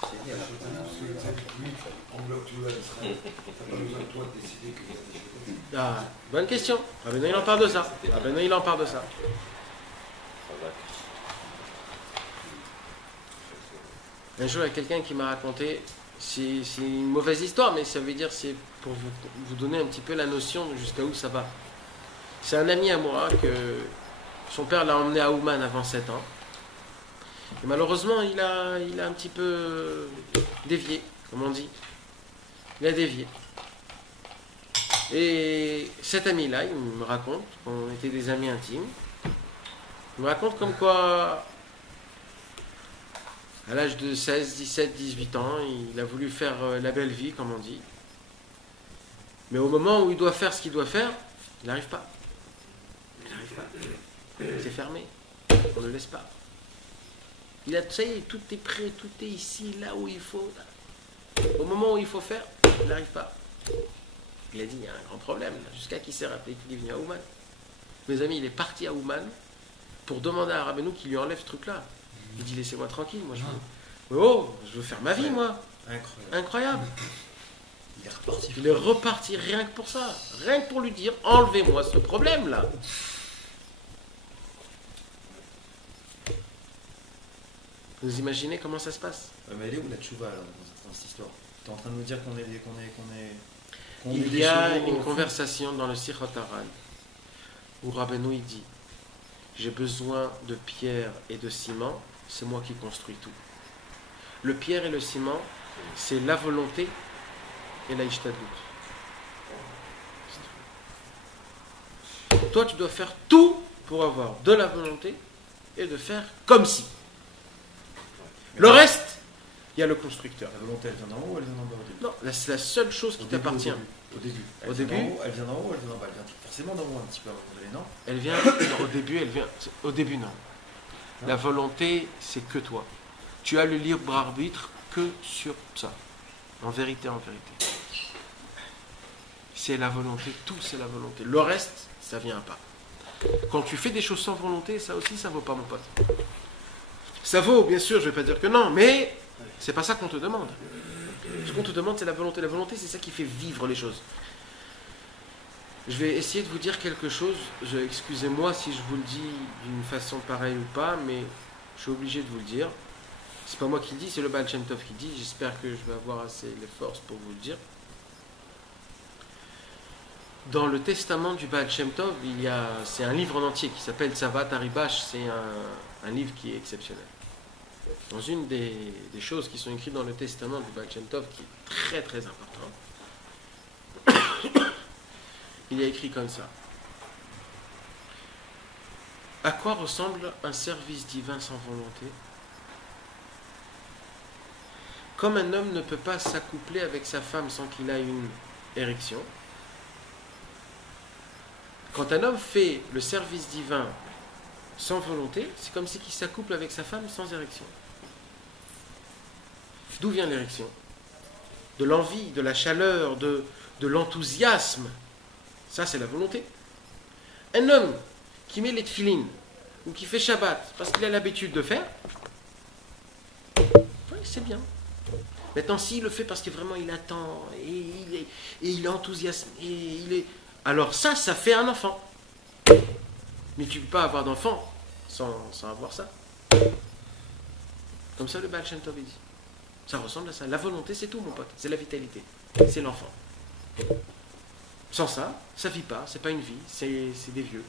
parce que le tzaddik, lui, englobe tout le reste. T'as pas besoin de toi de décider que c'est des choses. Ah, bonne question. Ah ben non, il en parle de ça. Ah ben non, il en parle de ça. Un jour, il y a quelqu'un qui m'a raconté, c'est une mauvaise histoire, mais ça veut dire c'est pour vous donner un petit peu la notion de jusqu'à où ça va. C'est un ami à moi que son père l'a emmené à Ouman avant 7 ans. Et malheureusement, il a un petit peu dévié, comme on dit. Il a dévié. Et cet ami-là, il me raconte, on était des amis intimes, il me raconte comme quoi À l'âge de 16, 17, 18 ans, il a voulu faire la belle vie, comme on dit. Mais au moment où il doit faire ce qu'il doit faire, il n'arrive pas. Il n'arrive pas. C'est fermé. On ne le laisse pas. Il a, ça y est, tout est prêt, tout est ici, là où il faut. Au moment où il faut faire, il n'arrive pas. Il a dit, il y a un grand problème, là, jusqu'à qu'il s'est rappelé qu'il est venu à Ouman. Mes amis, il est parti à Ouman pour demander à Rabbeinu qu'il lui enlève ce truc-là. Il dit, laissez-moi tranquille, moi je veux faire ma vie, moi. Incroyable. Il est reparti. Il est reparti rien que pour ça. Rien que pour lui dire, enlevez-moi ce problème-là. Vous imaginez comment ça se passe? Mais elle est où la tchouva là, dans cette histoire? T'es en train de me dire qu'on est des... Il y a une conversation dans le Sichot Haran où Rabbeinu il dit, j'ai besoin de pierre et de ciment, c'est moi qui construis tout. Le pierre et le ciment, c'est la volonté et la ishtadlut. Toi, tu dois faire tout pour avoir de la volonté et de faire comme si. Le reste, il y a le constructeur. La volonté, elle vient d'en haut ou elle vient d'en bas au début? Non, c'est la seule chose qui t'appartient. Au début. Au début, Elle vient d'en haut ou elle vient d'en bas? Elle vient forcément d'en haut un petit peu avant d'aller, non? elle vient, non, au début, elle vient. Au début, non. La volonté, c'est que toi. Tu as le libre arbitre que sur ça. En vérité, en vérité. C'est la volonté, tout c'est la volonté. Le reste, ça vient pas. Quand tu fais des choses sans volonté, ça aussi, ça vaut pas, mon pote. Ça vaut, bien sûr, je vais pas dire que non, mais c'est pas ça qu'on te demande. Ce qu'on te demande, c'est la volonté. La volonté, c'est ça qui fait vivre les choses. Je vais essayer de vous dire quelque chose. Excusez-moi si je vous le dis d'une façon pareille ou pas, mais je suis obligé de vous le dire. C'est pas moi qui le dis, c'est le Baal Shem Tov qui dit. J'espère que je vais avoir assez les forces pour vous le dire. Dans le testament du Baal Shem Tov, c'est un livre en entier qui s'appelle Tzavat Haribash. C'est un livre qui est exceptionnel. Dans une des choses qui sont écrites dans le testament du Baal Shem Tov, qui est très très important, il y a écrit comme ça. À quoi ressemble un service divin sans volonté? Comme un homme ne peut pas s'accoupler avec sa femme sans qu'il ait une érection, quand un homme fait le service divin sans volonté, c'est comme si il s'accouple avec sa femme sans érection. D'où vient l'érection? De l'envie, de la chaleur, de l'enthousiasme. Ça, c'est la volonté. Un homme qui met les tefilines ou qui fait Shabbat parce qu'il a l'habitude de faire, oui, c'est bien. Maintenant, s'il le fait parce que vraiment il attend et il est enthousiasme alors ça fait un enfant. Mais tu ne peux pas avoir d'enfant sans avoir ça. Comme ça, le Baal Shem Tov dit. Ça ressemble à ça. La volonté, c'est tout, mon pote. C'est la vitalité. C'est l'enfant. Sans ça, ça ne vit pas. C'est pas une vie. C'est des vieux.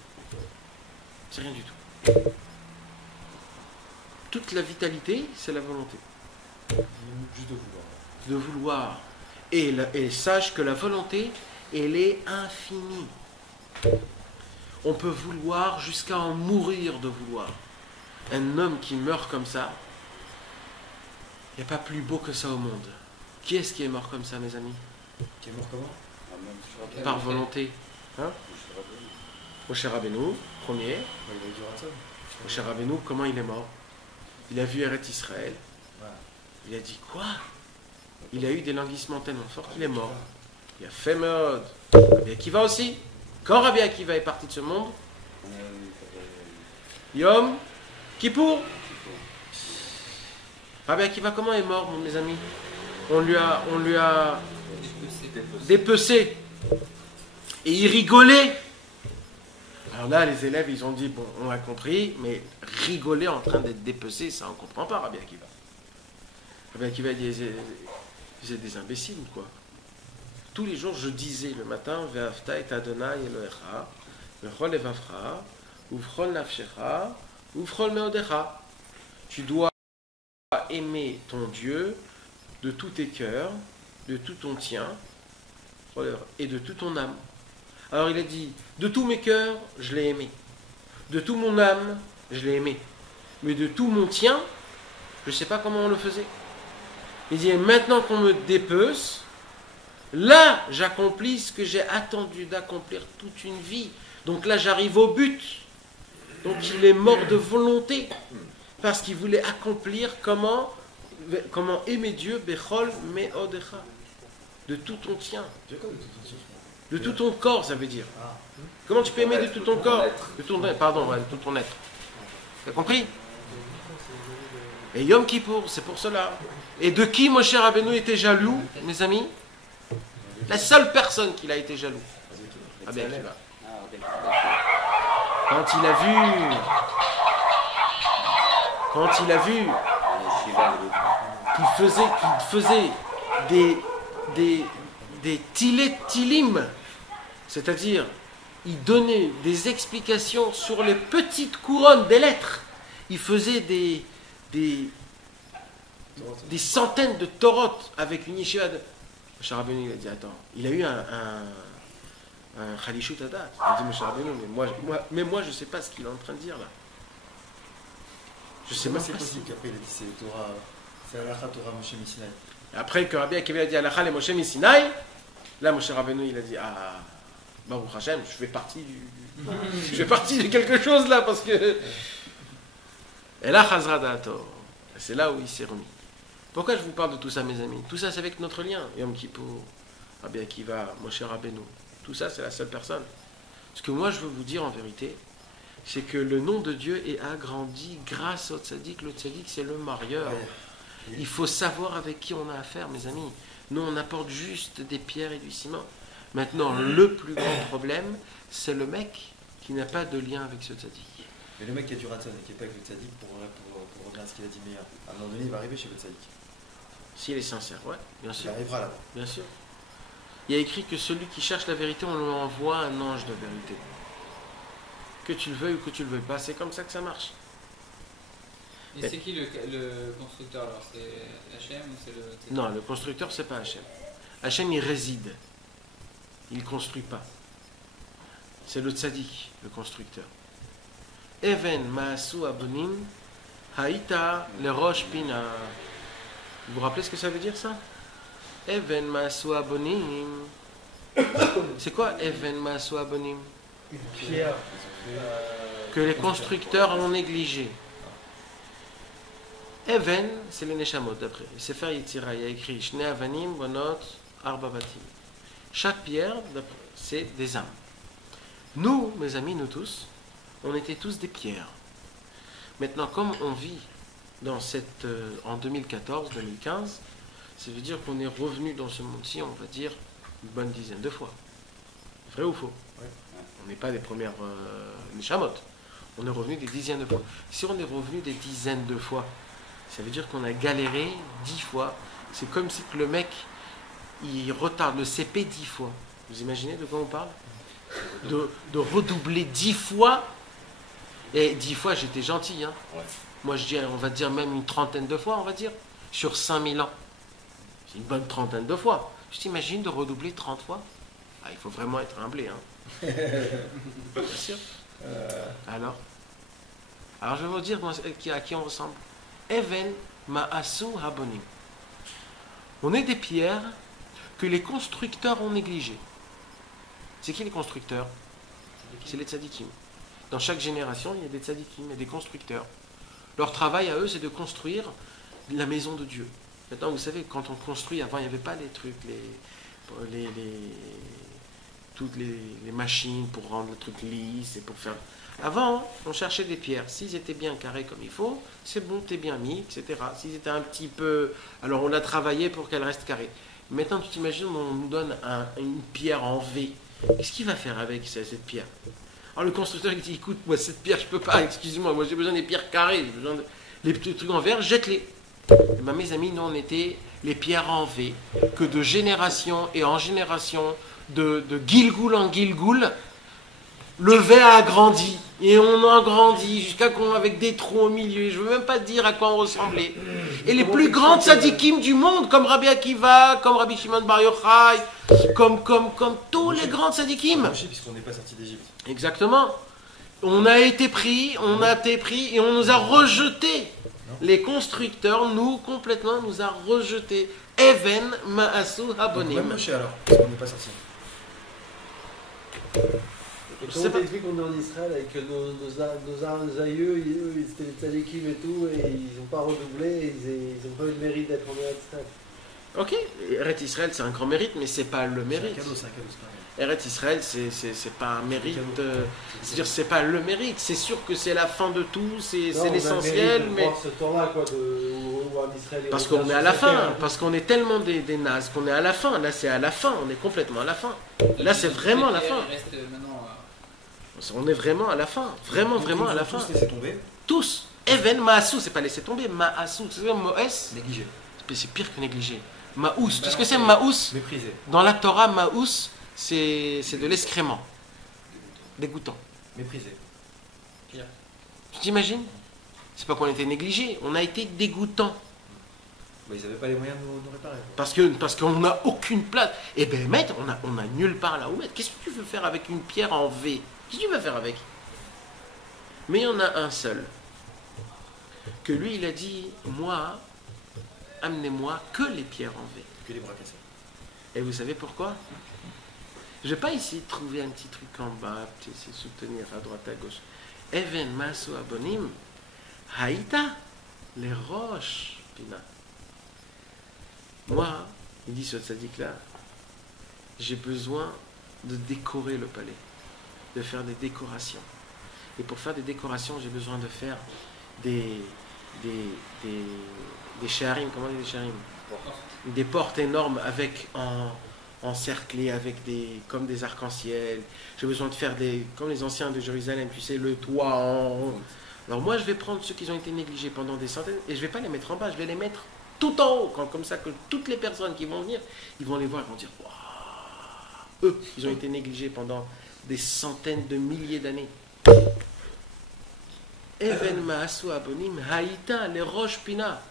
C'est rien du tout. Toute la vitalité, c'est la volonté. Juste de vouloir. De vouloir. Et sache que la volonté, elle est infinie. On peut vouloir jusqu'à en mourir de vouloir. Un homme qui meurt comme ça, il n'y a pas plus beau que ça au monde. Qui est-ce qui est mort comme ça, mes amis? Qui est mort comment? Par volonté. Hein? Moshe Rabbeinu, premier. Moshe Rabbeinu, comment il est mort? Il a vu Eretz Israël. Il a dit quoi? Il a eu des languissements tellement forts qu'il est mort. Il a fait mode. Rabbi Akiva aussi. Quand Rabbi Akiva est parti de ce monde, Yom Kippour. Rabbi Akiva, comment est mort, mes amis? On lui a dépecé. Et il rigolait. Alors là, les élèves, ils ont dit, bon, on a compris, mais rigoler en train d'être dépecé, ça, on ne comprend pas, Rabbi Akiva. Rabbi Akiva disait, vous êtes des imbéciles, quoi. Tous les jours, je disais le matin, Ve'afta et Adonai Elohecha, Vechol Evavcha, Uvchol Nafshecha, Uvchol Meodecha. Tu dois aimer ton Dieu de tous tes cœurs, de tout ton tien, et de toute ton âme. Alors il a dit, de tous mes cœurs, je l'ai aimé. De toute mon âme, je l'ai aimé. Mais de tout mon tien, Je ne sais pas comment on le faisait. Il dit, maintenant qu'on me dépece, là, j'accomplis ce que j'ai attendu d'accomplir toute une vie. Donc là, j'arrive au but. Donc il est mort de volonté. Parce qu'il voulait accomplir comment aimer Dieu, Bechol Meodecha. De tout ton tien. De tout ton corps, ça veut dire. Comment tu peux aimer de tout ton corps? De tout ton être, pardon, de tout ton être. Tu as compris? Et Yom Kippour, c'est pour cela. Et de qui Moshe Rabbeinu était jaloux, mes amis? La seule personne qu'il a été jaloux. Rabbi Akiva. Quand il a vu qu'il faisait des tilim, c'est-à-dire il donnait des explications sur les petites couronnes des lettres. Il faisait des centaines de Torot avec une yeshiva de... Moshe Rabbeinu, il a dit, attends, il a eu un Khalishut Adat. Il a dit, Moshe Rabbeinu, mais moi je ne sais pas ce qu'il est en train de dire là. Je sais même c'est pas possible qu'après il a dit c'est Torah, c'est Halakha Torah Moshe Misinaï. Après que Rabbi Akiva a dit Halakha le Moshe Misinaï, là Moshe Rabbeinu il a dit ah Baruch Hashem, je fais partie de quelque chose là parce que et là Chazra Da'ator, c'est là où il s'est remis. Pourquoi je vous parle de tout ça, mes amis? Tout ça c'est avec notre lien. Yom Kippour, Rabbi Akiva, Moshe Rabbeinu, tout ça c'est la seule personne. Ce que moi je veux vous dire en vérité, c'est que le nom de Dieu est agrandi grâce au tzaddik. Le tzaddik, c'est le marieur. Il faut savoir avec qui on a affaire, mes amis. Nous, on apporte juste des pierres et du ciment. Maintenant, le plus grand problème, c'est le mec qui n'a pas de lien avec ce tzaddik. Mais le mec qui a du raton et qui n'est pas avec le tzaddik, pour revenir à ce qu'il a dit meilleur, à un moment donné, il va arriver chez le tzaddik. S'il est sincère, ouais, bien sûr. Il arrivera là. Bien sûr. Il y a écrit que celui qui cherche la vérité, on lui envoie un ange de vérité. Que tu le veuilles ou que tu le veuilles pas, c'est comme ça que ça marche. Et c'est qui le constructeur alors? C'est Hachem ou c'est le... Non, le constructeur, c'est pas Hachem. Hachem, il réside. Il ne construit pas. C'est le tzaddik, le constructeur. Even Maasu Abonim, Haïta le Rosh Pina. Vous vous rappelez ce que ça veut dire ça? Even Maasu Abonim. C'est quoi Even Maasu Abonim? Une pierre. Que les constructeurs ont négligé. Even, c'est les Neshamot d'après. Sefer Yetzira, il y a écrit Shne Avanim, Bonot, Arba Batim. Chaque pierre, c'est des âmes. Nous, mes amis, nous tous, on était tous des pierres. Maintenant, comme on vit dans en 2014-2015, ça veut dire qu'on est revenu dans ce monde-ci, on va dire, une bonne dizaine de fois. Vrai ou faux? Ouais. On n'est pas les premières Neshamot. On est revenu des dizaines de fois. Si on est revenu des dizaines de fois, ça veut dire qu'on a galéré 10 fois. C'est comme si que le mec, il retarde le CP 10 fois. Vous imaginez de quoi on parle? De redoubler 10 fois. Et 10 fois, j'étais gentil. Hein. Ouais. Moi, je dis, on va dire même une trentaine de fois, on va dire, sur 5000 ans. C'est une bonne trentaine de fois. Je t'imagine de redoubler 30 fois. Ah, il faut vraiment être humblé. Hein. Bien sûr. Alors, je vais vous dire à qui on ressemble. Even Maasu Habonim. On est des pierres que les constructeurs ont négligées. C'est qui les constructeurs? C'est les tzadikim. Dans chaque génération, il y a des tzadikim, il y a des constructeurs. Leur travail à eux, c'est de construire la maison de Dieu. Maintenant, vous savez, quand on construit, avant, il n'y avait pas les trucs, toutes les machines pour rendre le truc lisse et pour faire... Avant, on cherchait des pierres. S'ils étaient bien carrés comme il faut, c'est bon, t'es bien mis, etc. S'ils étaient un petit peu... Alors, on a travaillé pour qu'elles restent carrées. Maintenant, tu t'imagines, on nous donne une pierre en V. Qu'est-ce qu'il va faire avec cette pierre? Alors, le constructeur, il dit, écoute, moi, cette pierre, je peux pas, excuse-moi, moi, j'ai besoin des pierres carrées, j'ai besoin les petits trucs en verre, jette-les. Et ben, mes amis, nous, on était les pierres en V, que de génération et en génération, de Gilgoul en Gilgoul, le V a grandi, et on a grandi jusqu'à qu'on avec des trous au milieu, je ne veux même pas dire à quoi on ressemblait. Et les plus grands tzadikim du monde, comme Rabbi Akiva, comme Rabbi Shimon Bar Yochai, comme tous les grands tzadikim. Puisqu'on n'est pas sorti d'Égypte. Exactement. On a été pris et on nous a rejetés. Les constructeurs, complètement, nous a rejetés. Even ma'asu Donc, habonim. même Moshe alors, parce qu'on n'est pas sorti. Et Je comment sais pas. t'expliques qu'on est en Israël et que nos aïeux, eux, ils étaient les tzadikim et tout, et ils n'ont pas redoublé, et ils n'ont pas eu le mérite d'être en Israël. Ok, Eretz Israël, c'est un grand mérite, mais c'est pas le mérite. C'est un cadeau, c'est pas mal. Eretz Israël, c'est pas un mérite. C'est C'est-à-dire, c'est pas le mérite. C'est sûr que c'est la fin de tout, c'est Non, on a le l'essentiel, mérite de mais. voir ce temps-là, quoi, où en Israël. ils Parce reviennent qu'on est sur à la cette fin, terre. parce qu'on est tellement des nazes qu'on est à la fin. Là, c'est à la fin, on est complètement à la fin. Là, c'est vraiment la fin. Il reste maintenant. On est vraiment à la fin. Vraiment, vraiment à la fin. Tous laissé tomber, Tous. Even Maassou, c'est pas laisser tomber. Maassou, tu sais, Moès, négligé, c'est pire que négliger. Maous, tu sais ce que c'est Maous? méprisé. Dans la Torah, Maous, c'est de l'excrément. Dégoûtant. Méprisé. Tu t'imagines? C'est pas qu'on était négligé, on a été dégoûtant. Bah, ils n'avaient pas les moyens de nous réparer. Parce qu'on n'a aucune place. Et ben, maître, on a nulle part là où mettre. Qu'est-ce que tu veux faire avec une pierre en V? Qu'est-ce que tu veux faire avec? Mais il y en a un seul. Que lui, il a dit, moi, amenez-moi que les pierres en V. Que les bras cassés. Et vous savez pourquoi? Je vais pas essayer de trouver un petit truc en bas, essayer de soutenir à droite à gauche. Even Maso Abonim, Haïta, les roches, Pina. Moi, il dit ce tzaddik-là, j'ai besoin de décorer le palais, de faire des décorations. Et pour faire des décorations, j'ai besoin de faire des sharim, comment on dit des sharim? Des portes énormes avec encerclées avec comme des arcs-en-ciel. J'ai besoin de faire comme les anciens de Jérusalem, tu sais, le toit en rond. Alors moi, je vais prendre ceux qui ont été négligés pendant des centaines et je vais pas les mettre en bas, je vais les mettre tout en haut, comme ça que toutes les personnes qui vont venir, ils vont les voir, ils vont dire waouh, eux, ils ont été négligés pendant des centaines de milliers d'années. Even Maasu Abonim Haïta, les roches Pina.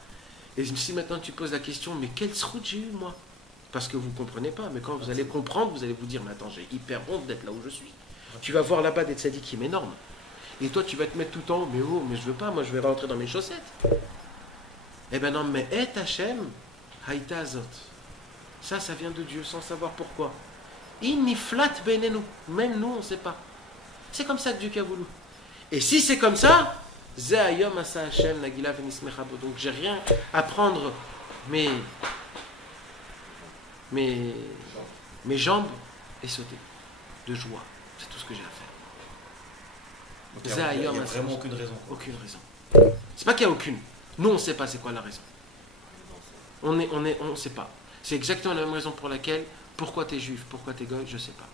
Et si maintenant tu poses la question, mais quelle route j'ai eu moi? Parce que vous ne comprenez pas, mais quand vous allez comprendre, vous allez vous dire, mais attends, j'ai hyper honte d'être là où je suis. Tu vas voir là-bas des tzadikim énormes. Et toi, tu vas te mettre tout en haut, mais oh, mais je veux pas, moi je vais rentrer dans mes chaussettes. Eh ben non, mais Et Hachem, Haïta Azot. Ça vient de Dieu, sans savoir pourquoi. Iniflat benenu. Même nous, on ne sait pas. C'est comme ça que Dieu a voulu. Et si c'est comme ça, Ze Hayom Asa Hachem Nagila Venismechabo. Donc j'ai rien à prendre mes jambes et sauter de joie. C'est tout ce que j'ai à faire. Donc, il n'y a vraiment aucune raison. Aucune raison. C'est pas qu'il n'y a aucune. Nous, on ne sait pas c'est quoi la raison. On ne sait pas. C'est exactement la même raison pour laquelle, pourquoi tu es juif, pourquoi tu es goy, je ne sais pas.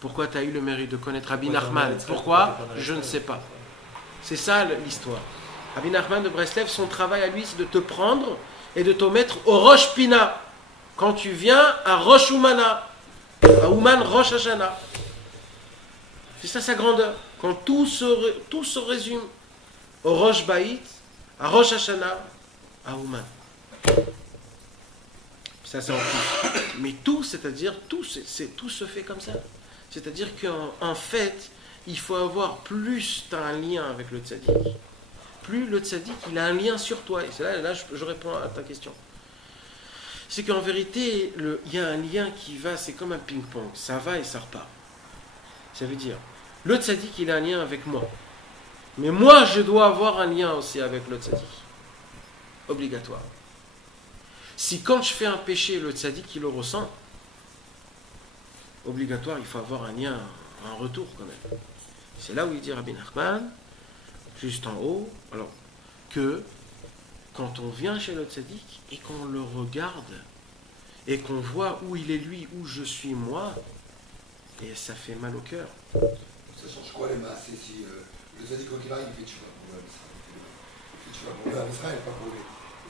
Pourquoi tu as eu le mérite de connaître Rabbi Nachman, pourquoi, je ne sais pas. C'est ça l'histoire. Rabbi Nachman de Breslev, son travail à lui, c'est de te prendre et de te mettre au Rosh Pina. Quand tu viens à Rosh Umana, à Ouman Rosh Hashanah. C'est ça sa grandeur. Quand tout se résume au Rosh Baït, à Rosh Hashanah, à Ouman. Ça c'est en plus. Mais tout, c'est-à-dire, tout se fait comme ça. C'est-à-dire qu'en fait, il faut avoir plus un lien avec le tzaddik. Plus le tzaddik, il a un lien sur toi. Et c'est là je réponds à ta question. C'est qu'en vérité, il y a un lien qui va, c'est comme un ping-pong. Ça va et ça repart. Ça veut dire, le tzaddik, il a un lien avec moi. Mais moi, je dois avoir un lien aussi avec le tzaddik. Obligatoire. Si quand je fais un péché, le tzaddik, il le ressent, obligatoire, il faut avoir un lien, un retour quand même. C'est là où il dit Rabbi Nachman, juste en haut, alors que quand on vient chez le tzaddik et qu'on le regarde et qu'on voit où il est lui, où je suis moi, et ça fait mal au cœur. Ça change quoi les masses si le tzaddik quand il arrive, il fait tchouva pour le il fait tchouva pour le Israël, pas pour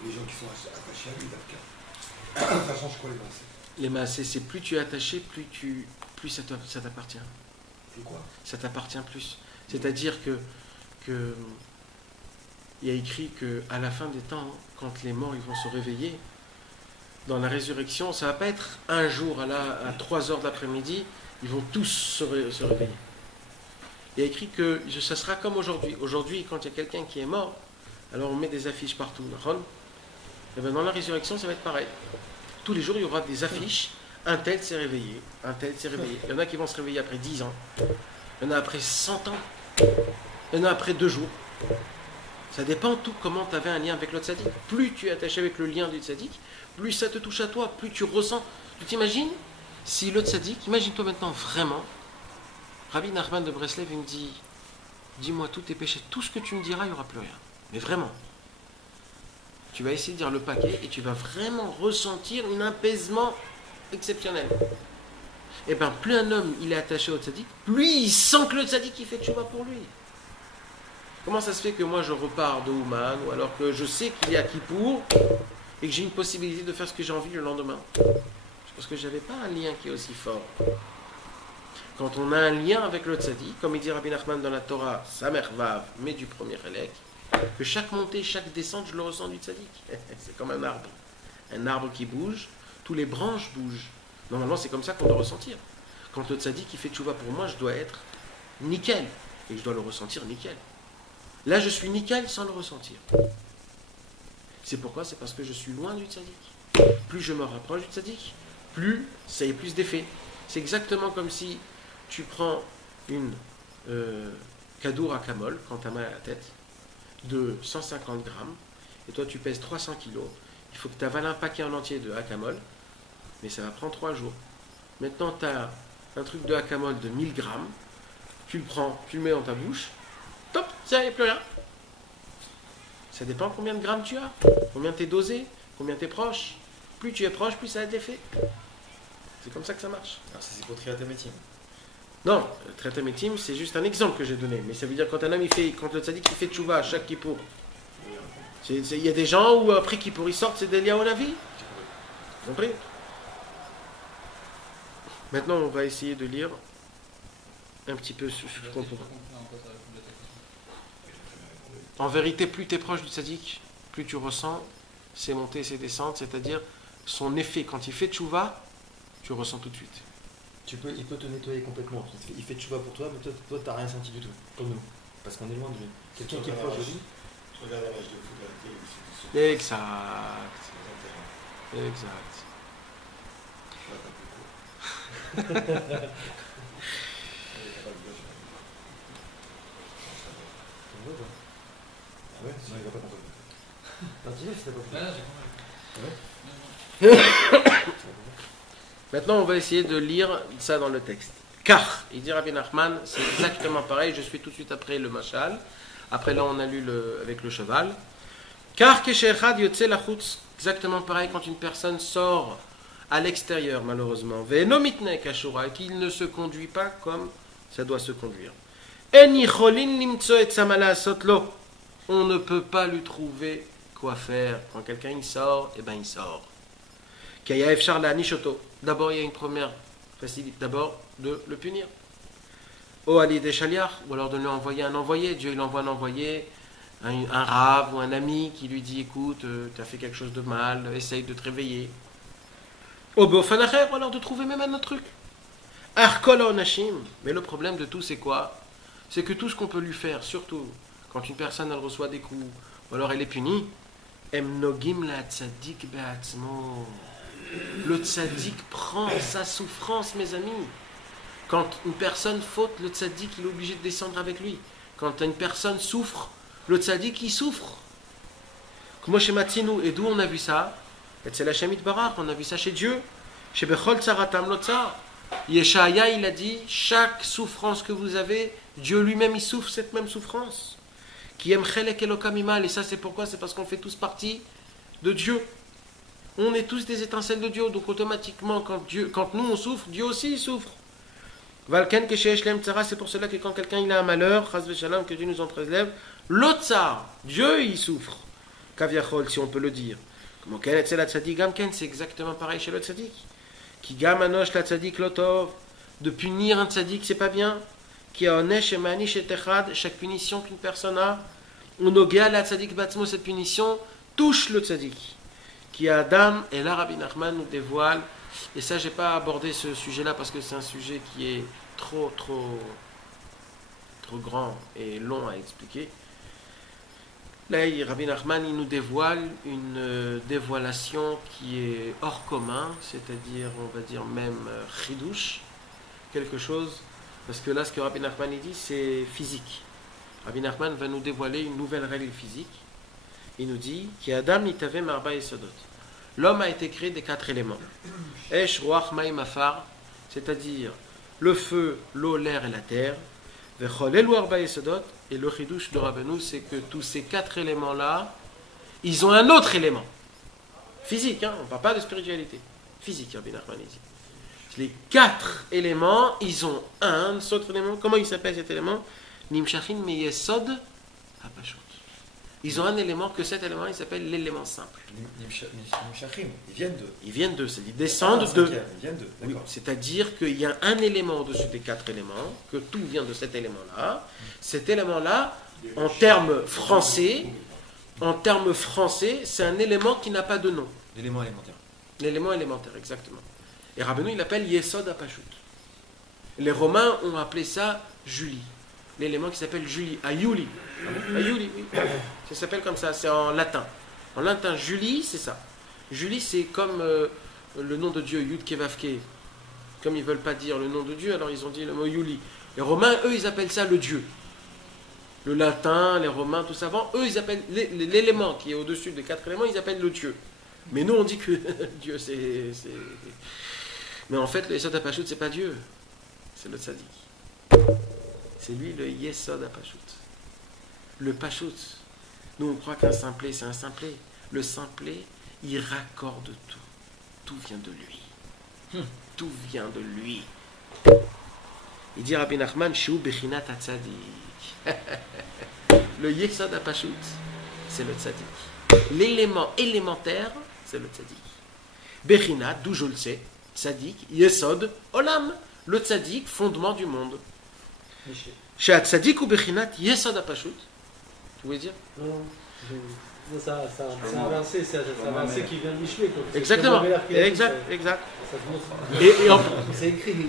les gens qui sont attachés à lui, d'accord. Ça change quoi les masses? Les massés, c'est plus tu es attaché, plus ça t'appartient. C'est quoi? Ça t'appartient plus. C'est-à-dire que il y a écrit qu'à la fin des temps, quand les morts ils vont se réveiller, dans la résurrection, ça ne va pas être un jour à 3 heures de l'après-midi, ils vont tous se réveiller. Il y a écrit que ça sera comme aujourd'hui. Aujourd'hui, quand il y a quelqu'un qui est mort, Alors on met des affiches partout. Et bien dans la résurrection, ça va être pareil. Tous les jours, il y aura des affiches. Un tel s'est réveillé, un tel s'est réveillé. Il y en a qui vont se réveiller après 10 ans. Il y en a après 100 ans. Il y en a après 2 jours. Ça dépend tout comment tu avais un lien avec le tzaddik. Plus tu es attaché avec le lien du tzaddik, plus ça te touche à toi, plus tu ressens. Tu t'imagines si le tzaddik, imagine-toi maintenant vraiment, Rabbi Nachman de Breslev, il me dit, dis-moi tous tes péchés, tout ce que tu me diras, il n'y aura plus rien. Mais vraiment. Tu vas essayer de dire le paquet et tu vas vraiment ressentir un apaisement exceptionnel. Et bien, plus un homme il est attaché au tzaddik, plus il sent que le tzaddik il fait tchouva pour lui. Comment ça se fait que moi je repars de Ouman, ou alors que je sais qu'il y a Kippour et que j'ai une possibilité de faire ce que j'ai envie le lendemain? C'est parce que je n'avais pas un lien qui est aussi fort. Quand on a un lien avec le tzaddik, comme il dit Rabbi Nachman dans la Torah, Samer Vav, mais du premier élec, que chaque montée, chaque descente, je le ressens du tzaddik. C'est comme un arbre. Un arbre qui bouge, tous les branches bougent. Normalement, c'est comme ça qu'on doit ressentir. Quand le tzaddik il fait tchouva pour moi, je dois être nickel. Et je dois le ressentir nickel. Là, je suis nickel sans le ressentir. C'est pourquoi? C'est parce que je suis loin du tzaddik. Plus je me rapproche du tzaddik, plus ça a plus d'effet. C'est exactement comme si tu prends une kadour à camol, quand tu as mal à la tête, de 150 grammes, et toi tu pèses 300 kilos, il faut que tu avales un paquet en entier de Hakamol, mais ça va prendre 3 jours. Maintenant tu as un truc de Hakamol de 1000 grammes, tu le prends, tu le mets dans ta bouche, top, ça n'y a plus rien. Ça dépend combien de grammes tu as, combien tu es dosé, combien tu es proche. Plus tu es proche, plus ça a d'effet. C'est comme ça que ça marche. Alors ça c'est pour Triatamétim. Non, le Triatamétim, c'est juste un exemple que j'ai donné. Mais ça veut dire quand un homme il fait, quand le tzaddik il fait tchouva à chaque kippour. Il y a des gens où après kippour ils sortent, c'est des liens au Navi. Vous comprenez? Maintenant on va essayer de lire un petit peu ce qu'on peut. En vérité, plus tu es proche du tzaddik, plus tu ressens ses montées, ses descentes, c'est-à-dire son effet. Quand il fait tchouva, tu ressens tout de suite. Il peut te nettoyer complètement. Il fait tchouva pour toi, mais toi t'as rien senti du tout. Comme nous. Parce qu'on est loin de lui. Quelqu'un qui est proche de lui. Je regarde la match de foot à la télé. Exact. Exact. Ouais, sinon il va pas comprendre. T'as dit si t'as pas compris. Maintenant, on va essayer de lire ça dans le texte. Car, il dit Rabbi Nachman, c'est exactement pareil. Je suis tout de suite après le mashal. Après là, on a lu avec le cheval. Car keshechad yotze lachutz, exactement pareil quand une personne sort à l'extérieur, malheureusement. Ve'eno mitnei kashura, et qu'il ne se conduit pas comme ça doit se conduire. En yicholin limtso et samala asot lo. On ne peut pas lui trouver quoi faire. Quand quelqu'un il sort, eh ben il sort. Kaya efshar la nishoto. D'abord, il y a une première facilité. D'abord, de le punir. O ali des chaliar, ou alors de lui envoyer un envoyé. Dieu il envoie un envoyé, un rave ou un ami qui lui dit écoute, tu as fait quelque chose de mal, essaye de te réveiller. O beofanacher, ou alors de trouver même un autre truc. Arkol onashim. Mais le problème de tout, c'est quoi? C'est que tout ce qu'on peut lui faire, surtout quand une personne elle reçoit des coups, ou alors elle est punie, emnogim la tzaddik be'atzmo. Le tzaddik prend sa souffrance, mes amis. Quand une personne faute, le tzaddik il est obligé de descendre avec lui. Quand une personne souffre, le tzaddik il souffre. Comme chez Matinu, et d'où on a vu ça? Et c'est la Shamit Barak, on a vu ça chez Dieu. Chez Bechol Tzaratam Lotzar. Yeshaya il a dit, chaque souffrance que vous avez, Dieu lui-même il souffre cette même souffrance. Qui aime Chelek Elokamimal, et ça c'est pourquoi? C'est parce qu'on fait tous partie de Dieu. On est tous des étincelles de Dieu, donc automatiquement, quand nous on souffre, Dieu aussi il souffre. Valken Keshesh Lem Tzara, c'est pour cela que quand quelqu'un il a un malheur, Chas Veshalom, que Dieu nous en préserve, l'Otsar, Dieu il souffre. Kaviachol, si on peut le dire. Comment Ken Etzel Tzadik Gamken, c'est exactement pareil chez le Tzadik. Qui Gam Anosh la Tzadik Lotov, de punir un Tzadik, c'est pas bien. Qui a Onesh et Manish et Techad, chaque punition qu'une personne a, on ogea la Tzadik Batzmo, cette punition touche le Tzadik. Qui a Adam, et là Rabbi Nachman nous dévoile, et ça j'ai pas abordé ce sujet-là parce que c'est un sujet qui est trop grand et long à expliquer. Là, Rabbi Nachman, il nous dévoile une dévoilation qui est hors commun, c'est-à-dire, on va dire même chidouche, quelque chose, parce que là, ce que Rabbi Nachman il dit, c'est physique. Rabbi Nachman va nous dévoiler une nouvelle règle physique. Il nous dit « Ki Adam nitave marba yesodot ». L'homme a été créé des 4 éléments. Esh, Ruach, Maim, Afar, c'est-à-dire le feu, l'eau, l'air et la terre. Vechol elu arba yesodot. Et le chidouche de Rabbeinu, c'est que tous ces 4 éléments-là, ils ont un autre élément. Physique, hein, on ne parle pas de spiritualité. Physique, Rabbi Nachman dit. Les 4 éléments, ils ont un autre élément. Comment il s'appelle cet élément? Nimshachin meyesod hapashut. Ils ont un élément que cet élément, il s'appelle l'élément simple. Nimshachim, ils viennent d'eux. Ils viennent d'eux, c'est-à-dire ils descendent d'eux. Ils viennent d'eux, Oui, d'accord. c'est-à-dire qu'il y a un élément au-dessus des 4 éléments, que tout vient de cet élément-là. Cet élément-là, en termes français, c'est un élément qui n'a pas de nom. L'élément élémentaire. L'élément élémentaire, exactement. Et Rabbeinu, il l'appelle Yesod Hapashut. Les Romains ont appelé ça Julie. L'élément qui s'appelle Julie, Ayuli. Ayuli, oui. Ça s'appelle comme ça, c'est en latin. En latin, Julie, c'est ça. Julie, c'est comme le nom de Dieu, Yud Kevavke. Comme ils ne veulent pas dire le nom de Dieu, alors ils ont dit le mot Yuli. Les Romains, eux, ils appellent ça le Dieu. Le latin, les Romains, tout ça avant, eux, ils appellent l'élément qui est au-dessus des 4 éléments, ils appellent le Dieu. Mais nous, on dit que Dieu, c'est... Mais en fait, le Yesod Hapashut, c'est pas Dieu. C'est le Tzadik. C'est lui le Yesod Hapashut. Le Pashut. Nous, on croit qu'un simplet, c'est un simplet. Le simplet, il raccorde tout. Tout vient de lui. Tout vient de lui. Il dit Rabbi Nachman, Shu Bechinat HaTzadik. Le Yesod Hapashut, c'est le Tzadik. L'élément élémentaire, c'est le Tzadik. Bechinat, d'où je le sais, Tzadik, Yesod, Olam. Le Tzadik, fondement du monde. Chez Tzadik ou Bechinat, Yesod Hapashut. Tu voulais dire? Non, c'est inversé, c'est inversé qui vient de Michelet. Exactement, exact. C'est écrit.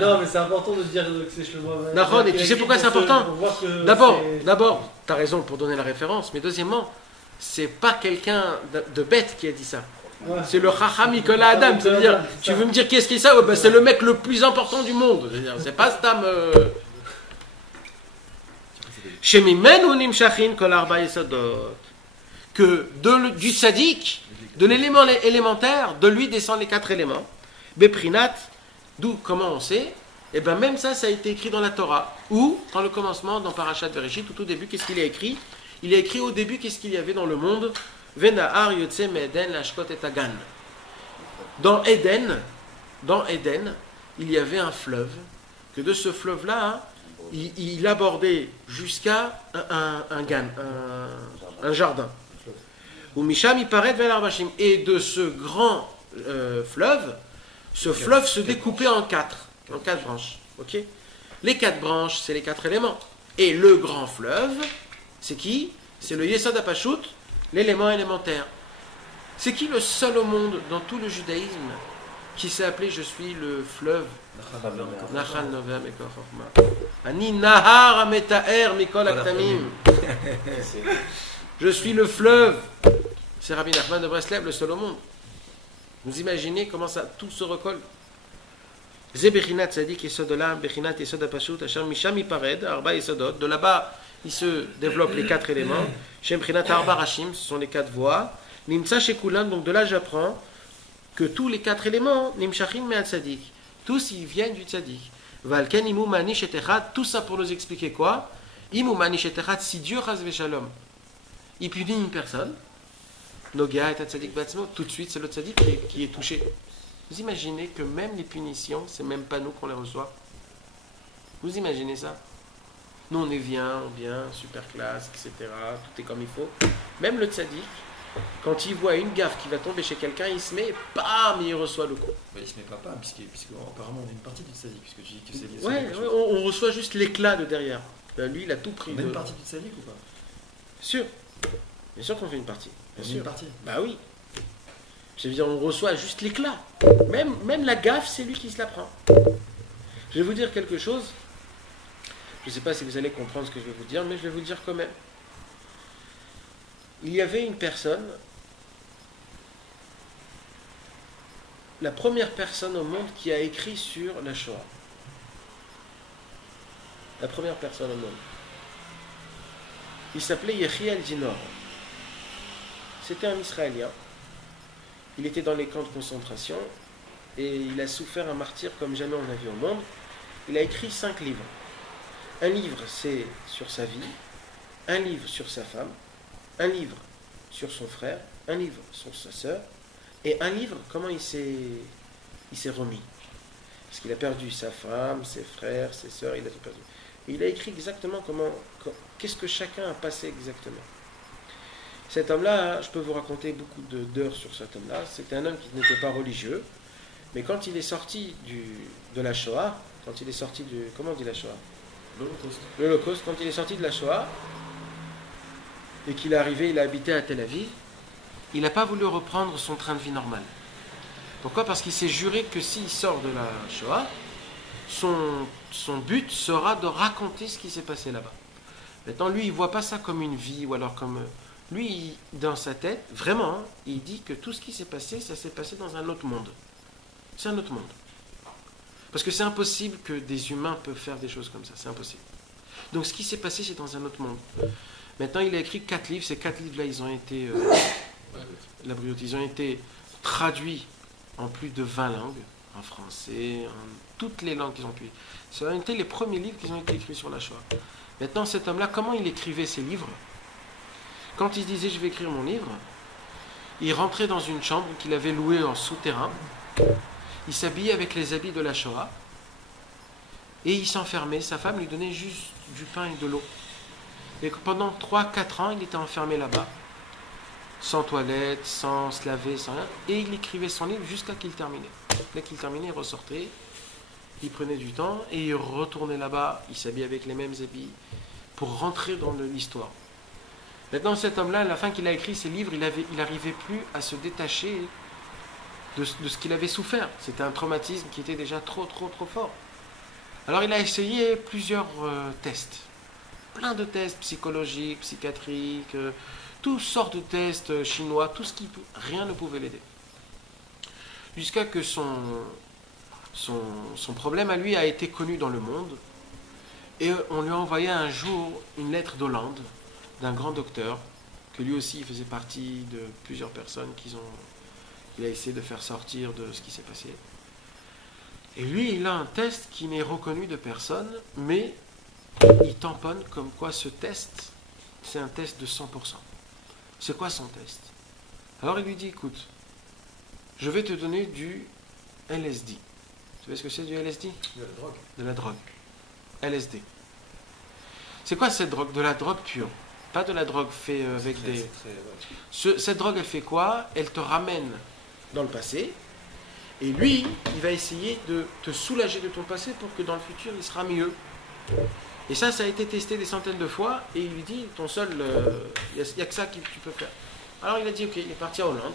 Non, mais c'est important de dire que c'est Shlomo. D'accord, et tu sais pourquoi c'est important? D'abord, tu as raison pour donner la référence, mais deuxièmement, c'est pas quelqu'un de bête qui a dit ça. Ouais. C'est le Chacham Nicolas Adam. C'est-à-dire, tu veux me dire qu'est-ce qu'il est ça? C'est le mec le plus important du monde. C'est pas Stam. Que du tzaddik, de l'élément élémentaire, de lui descendent les 4 éléments. Beprinat, d'où, comment on sait? Et bien même ça a été écrit dans la Torah. Ou, dans le commencement, dans Parashat Bereshit, tout au début, qu'est-ce qu'il a écrit? Il a écrit au début qu'est-ce qu'il y avait dans le monde. Venahar yotse me'eden lashkot et agan. Dans Éden, il y avait un fleuve, que de ce fleuve-là, il abordait jusqu'à un jardin. Et de ce grand fleuve, ce fleuve se découpait en 4 branches. Okay? Les 4 branches, c'est les 4 éléments. Et le grand fleuve, c'est qui? C'est le Yesod Hapashut, l'élément élémentaire. C'est qui le seul au monde, dans tout le judaïsme, qui s'est appelé je suis le fleuve Nachal Novea Mekor Chokma. Ani Nahar Ametaer Mikol Aktamim. Je suis le fleuve. C'est Rabbi Nachman de Breslev, le seul au monde. Vous imaginez comment ça tout se recolle. Ze Bechinat Tzadik Yesod Olam, Bechinat Yesod Hapashut, Asher Misham Ipared, Arba Yesodot. De là-bas, il se développe les 4 éléments. Shem Bechinat Arba Rashim, ce sont les 4 voies. Nimtsa Shekulam, donc de là j'apprends que tous les 4 éléments, Nimshachim Me'at Tzadik, tous ils viennent du Tzadik. Valken Imu Manish et Echad, tout ça pour nous expliquer quoi? Imu Manish et Echad, si Dieu Chas Veshalom, il punit une personne, Noga et Tzadik Batzmo, tout de suite c'est le Tzadik qui est touché. Vous imaginez que même les punitions, c'est même pas nous qu'on les reçoit? Vous imaginez ça? Nous on est bien, super classe, etc. Tout est comme il faut. Même le Tzadik, quand il voit une gaffe qui va tomber chez quelqu'un, il se met, bam, il reçoit le coup. Il se met pas, puisque apparemment on a une partie du tzadik, puisque tu dis que c'est lié. Ouais, on reçoit juste l'éclat de derrière. Là, lui, il a tout pris. On a une partie du tzadik ou pas? Sûr. Bien sûr qu'on fait une partie. Bien sûr. Une partie. Bah oui. Je veux dire, on reçoit juste l'éclat. Même la gaffe, c'est lui qui se la prend. Je vais vous dire quelque chose. Je ne sais pas si vous allez comprendre ce que je vais vous dire, mais je vais vous le dire quand même. il y avait une personne, la première personne au monde qui a écrit sur la Shoah. La première personne au monde. Il s'appelait Yechiel Dinor. C'était un Israélien. Il était dans les camps de concentration et il a souffert un martyre comme jamais on a vu au monde. Il a écrit 5 livres. Un livre, c'est sur sa vie. Un livre sur sa femme. Un livre sur son frère. Un livre sur sa sœur. Et un livre, comment il s'est remis. Parce qu'il a perdu sa femme, ses frères, ses sœurs, il a tout perdu. Et il a écrit exactement qu'est-ce que chacun a passé exactement. Cet homme-là, je peux vous raconter beaucoup d'heures sur cet homme-là. C'était un homme qui n'était pas religieux, mais quand il est sorti de la Shoah, quand il est sorti comment on dit la Shoah? L'Holocauste. Quand il est sorti de la Shoah, et qu'il est arrivé, il a habité à Tel Aviv, il n'a pas voulu reprendre son train de vie normal. Pourquoi? Parce qu'il s'est juré que s'il sort de la Shoah, son but sera de raconter ce qui s'est passé là-bas. Maintenant, lui, il ne voit pas ça comme une vie, ou alors comme... Lui, dans sa tête, vraiment, il dit que tout ce qui s'est passé, ça s'est passé dans un autre monde. C'est un autre monde. Parce que c'est impossible que des humains peuvent faire des choses comme ça. C'est impossible. Donc ce qui s'est passé, c'est dans un autre monde. Maintenant, il a écrit 4 livres. Ces 4 livres-là, ils ont été... ils ont été traduits en plus de 20 langues. En français, en toutes les langues qu'ils ont pu. Ce ont été les premiers livres qui ont été écrits sur la Shoah. Maintenant, cet homme-là, comment il écrivait ses livres? Quand il se disait « je vais écrire mon livre », il rentrait dans une chambre qu'il avait louée en souterrain, il s'habillait avec les habits de la Shoah, et il s'enfermait. Sa femme lui donnait juste du pain et de l'eau. Et pendant 3-4 ans, il était enfermé là-bas, sans toilette, sans se laver, sans rien, et il écrivait son livre jusqu'à qu'il terminait. Dès qu'il terminait, il ressortait, il prenait du temps, et il retournait là-bas, il s'habillait avec les mêmes habits, pour rentrer dans l'histoire. Maintenant, cet homme-là, à la fin qu'il a écrit ses livres, il n'arrivait plus à se détacher de ce qu'il avait souffert. C'était un traumatisme qui était déjà trop fort. Alors, il a essayé plusieurs tests. Plein de tests psychologiques, psychiatriques, toutes sortes de tests chinois, rien ne pouvait l'aider. Jusqu'à que son problème à lui a été connu dans le monde. Et on lui a envoyé un jour une lettre d'Hollande, d'un grand docteur, que lui aussi faisait partie de plusieurs personnes qu'il a essayé de faire sortir de ce qui s'est passé. Et lui, il a un test qui n'est reconnu de personne, mais il tamponne comme quoi ce test, c'est un test de 100%. C'est quoi son test? Alors il lui dit, écoute, je vais te donner du LSD. Tu sais ce que c'est du LSD? De la drogue. De la drogue. LSD. C'est quoi cette drogue? De la drogue pure. Pas de la drogue faite avec des... Cette drogue, elle fait quoi? Elle te ramène dans le passé. Et lui, il va essayer de te soulager de ton passé pour que dans le futur, il sera mieux. Et ça a été testé des centaines de fois. Et il lui dit, ton seul... Il n'y a que ça que tu peux faire. Alors il a dit, ok, il est parti à Hollande.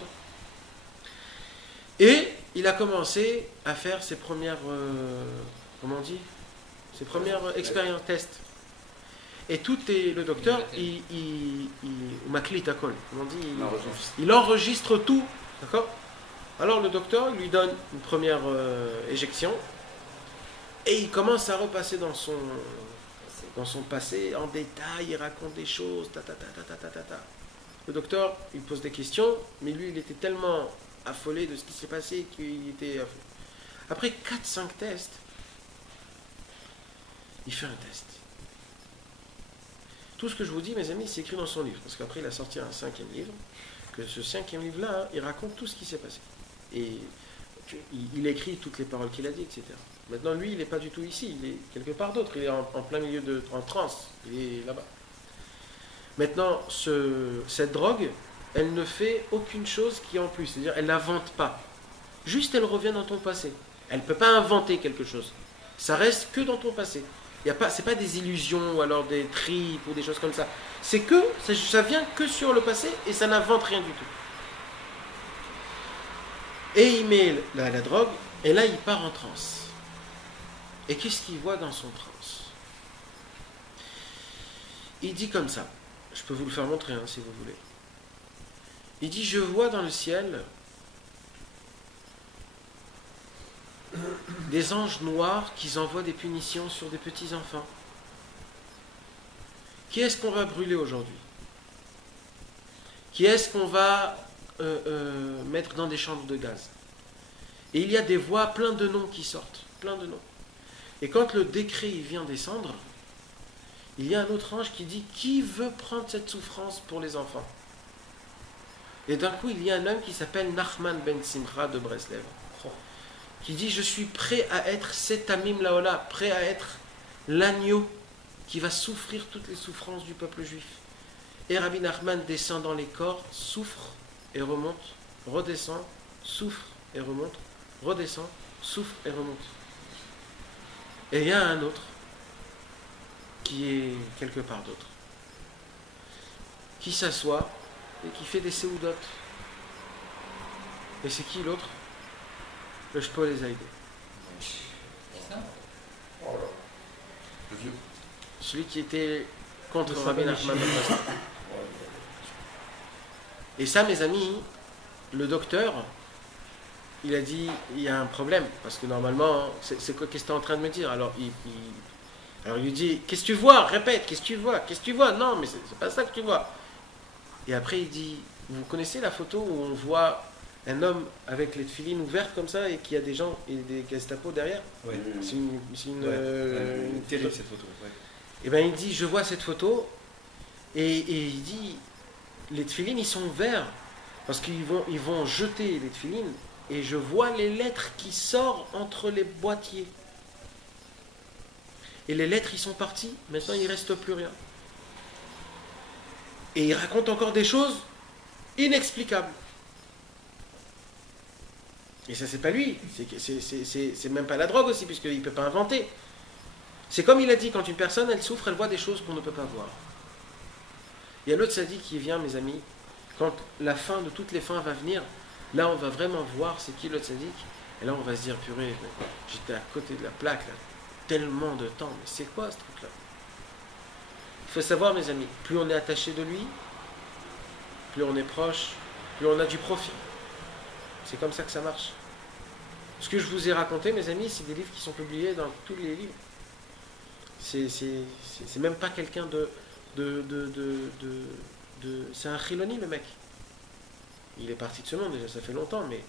Et il a commencé à faire ses premières... comment on dit? Ses premières expériences, tests. Et tout est... Le docteur, il enregistre tout. D'accord? Alors le docteur, il lui donne une première éjection. Et il commence à repasser dans son passé, en détail, il raconte des choses, Le docteur, il pose des questions, mais lui, il était tellement affolé de ce qui s'est passé qu'il était affolé. Après 4-5 tests, il fait un test. Tout ce que je vous dis, mes amis, c'est écrit dans son livre, parce qu'après, il a sorti un 5e livre, que ce 5e livre-là, il raconte tout ce qui s'est passé. Et il écrit toutes les paroles qu'il a dit, etc. Maintenant, lui, il n'est pas du tout ici, il est quelque part d'autre, il est en plein milieu en transe, il est là-bas. Maintenant, cette drogue, elle ne fait aucune chose qui est en plus, c'est-à-dire elle n'invente pas. Juste, elle revient dans ton passé. Elle ne peut pas inventer quelque chose. Ça reste que dans ton passé. C'est pas des illusions ou alors des tripes ou des choses comme ça. C'est que ça vient que sur le passé et ça n'invente rien du tout. Et il met la drogue et là il part en transe. Et qu'est-ce qu'il voit dans son transe? Il dit comme ça. Je peux vous le faire montrer si vous voulez. Il dit, je vois dans le ciel des anges noirs qui envoient des punitions sur des petits enfants. Qui est-ce qu'on va brûler aujourd'hui? Qui est-ce qu'on va mettre dans des chambres de gaz? Et il y a des voix, plein de noms qui sortent, plein de noms. Et quand le décret il vient descendre, il y a un autre ange qui dit, qui veut prendre cette souffrance pour les enfants? Et d'un coup, il y a un homme qui s'appelle Nachman ben Simcha de Breslev, qui dit, je suis prêt à être Setamim Laola, prêt à être l'agneau qui va souffrir toutes les souffrances du peuple juif. Et Rabbi Nachman descend dans les corps, souffre et remonte, redescend, souffre et remonte, redescend, souffre et remonte. Et il y a un autre qui est quelque part d'autre, qui s'assoit et qui fait des séoudotes. Et c'est qui l'autre? Le Shpol les Zaïdé. C'est ça? Oh là, le vieux. Celui qui était contre Rabbi Nachman. Et ça, mes amis, le docteur, il a dit, il y a un problème, parce que normalement, c'est quoi qu'est-ce que tu es en train de me dire? Alors il lui dit, qu'est-ce que tu vois? Répète, qu'est-ce que tu vois? Qu'est-ce que tu vois? Non, mais c'est pas ça que tu vois. Et après il dit, vous connaissez la photo où on voit un homme avec les tefilines ouvertes comme ça et qu'il y a des gens et des Gestapo derrière? Ouais. C'est une Terrible cette photo. Ouais. Et bien il dit, je vois cette photo et il dit, les tefilines ils sont verts parce qu'ils vont jeter les tefilines et je vois les lettres qui sortent entre les boîtiers. Et les lettres ils sont parties, maintenant il ne reste plus rien. Et il raconte encore des choses inexplicables. Et ça c'est pas lui, c'est même pas la drogue aussi puisqu'il ne peut pas inventer. C'est comme il a dit, quand une personne elle souffre, elle voit des choses qu'on ne peut pas voir. Il y a l'autre sadique qui vient, mes amis, quand la fin de toutes les fins va venir, là on va vraiment voir c'est qui l'autre sadique, et là on va se dire, purée, j'étais à côté de la plaque, là, tellement de temps, mais c'est quoi ce truc-là? Il faut savoir, mes amis, plus on est attaché de lui, plus on est proche, plus on a du profit. C'est comme ça que ça marche. Ce que je vous ai raconté, mes amis, c'est des livres qui sont publiés dans tous les livres. C'est même pas quelqu'un c'est un chiloni, le mec. Il est parti de ce monde déjà, ça fait longtemps, mais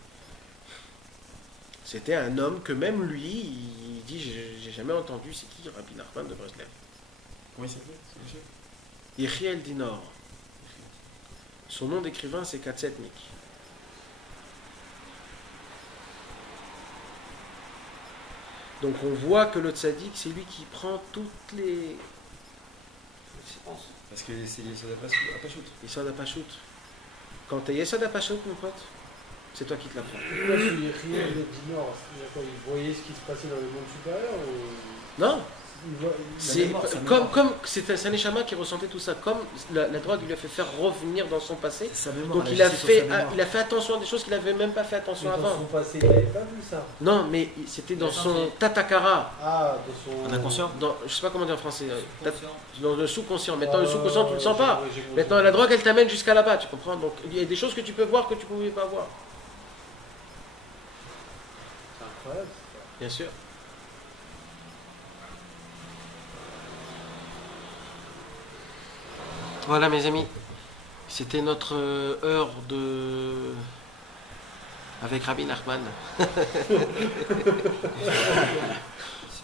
c'était un homme que même lui, il dit, j'ai jamais entendu, c'est qui Rabbi Nachman de Breslev? Oui, c'est vrai. Yechiel Dinor. Son nom d'écrivain, c'est Katsetnik. Donc on voit que le tzaddik, c'est lui qui prend toutes les... Parce que c'est Yesod Apashut. Yesod Apashut. Quand tu es Yesod Apashut, mon pote, c'est toi qui te l'apprends. Pourquoi sur les riens du Nord, ils voyaient ce qui se passait dans le monde supérieur ou... Non, C'est comme c'est un Neshama qui ressentait tout ça, comme la drogue lui a fait faire revenir dans son passé. Donc il a fait attention à des choses qu'il n'avait même pas fait attention dans avant. son passé, il n'avait pas vu ça. Non, mais c'était dans son tatakara. Ah, dans son... Un inconscient. Je sais pas comment dire en français. Conscient. Dans le sous-conscient. Maintenant, le sous-conscient, tu ne le sens pas. j'ai compris. Maintenant, la drogue, elle t'amène jusqu'à là-bas, tu comprends? Donc il y a des choses que tu peux voir que tu ne pouvais pas voir. C'est incroyable. Bien sûr. Voilà mes amis, c'était notre heure avec Rabbi Nachman. Si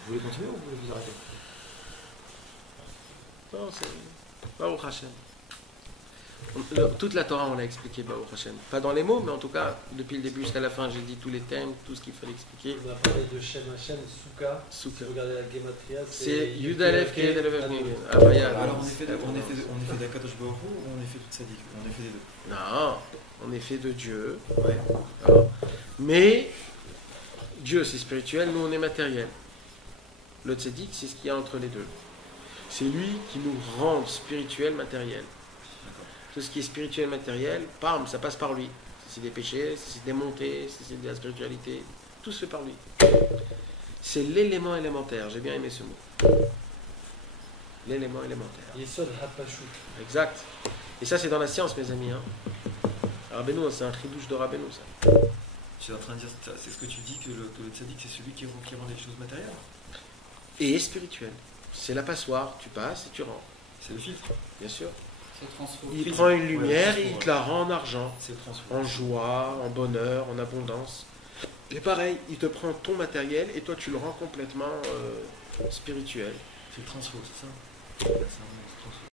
vous voulez continuer ou vous voulez vous arrêter? Non, c'est Baruch Hashem. Toute la Torah, on l'a expliqué, Baruch Hashem. Pas dans les mots, mais en tout cas, depuis le début jusqu'à la fin, j'ai dit tous les thèmes, tout ce qu'il fallait expliquer. On a parlé de Shem Hashem, Souka. Souka. Si vous regardez la Gematria, C'est Yudalef qui est de Alors on est fait d'Akadosh Baruch Hu ou on est fait de Tzadik? On est fait des deux. Non, on est fait de Dieu. Ouais. Voilà. Mais Dieu, c'est spirituel, nous, on est matériel. Le tzaddik, c'est ce qu'il y a entre les deux. C'est lui qui nous rend spirituel, matériel. Tout ce qui est spirituel, matériel, bam, ça passe par lui. Si c'est des péchés, si c'est des montées, si c'est de la spiritualité, tout se fait par lui. C'est l'élément élémentaire, j'ai bien aimé ce mot. L'élément élémentaire. Yesod Hapashut. Exact. Et ça, c'est dans la science, mes amis. Rabbeinu, c'est un chidouche de Rabbeinu, ça. Tu es en train de dire, c'est ce que tu dis, que le tzaddik, c'est celui qui rend les choses matérielles. Et spirituel. C'est la passoire, tu passes et tu rentres. C'est le filtre. Bien sûr. C'est le transfo. Il prend une lumière Ouais, et il te la rend en argent, C'est le transfo. en joie, en bonheur, en abondance. Et pareil, il te prend ton matériel et toi tu le rends complètement spirituel. C'est le transfo, c'est ça. Ouais, c'est un transfo.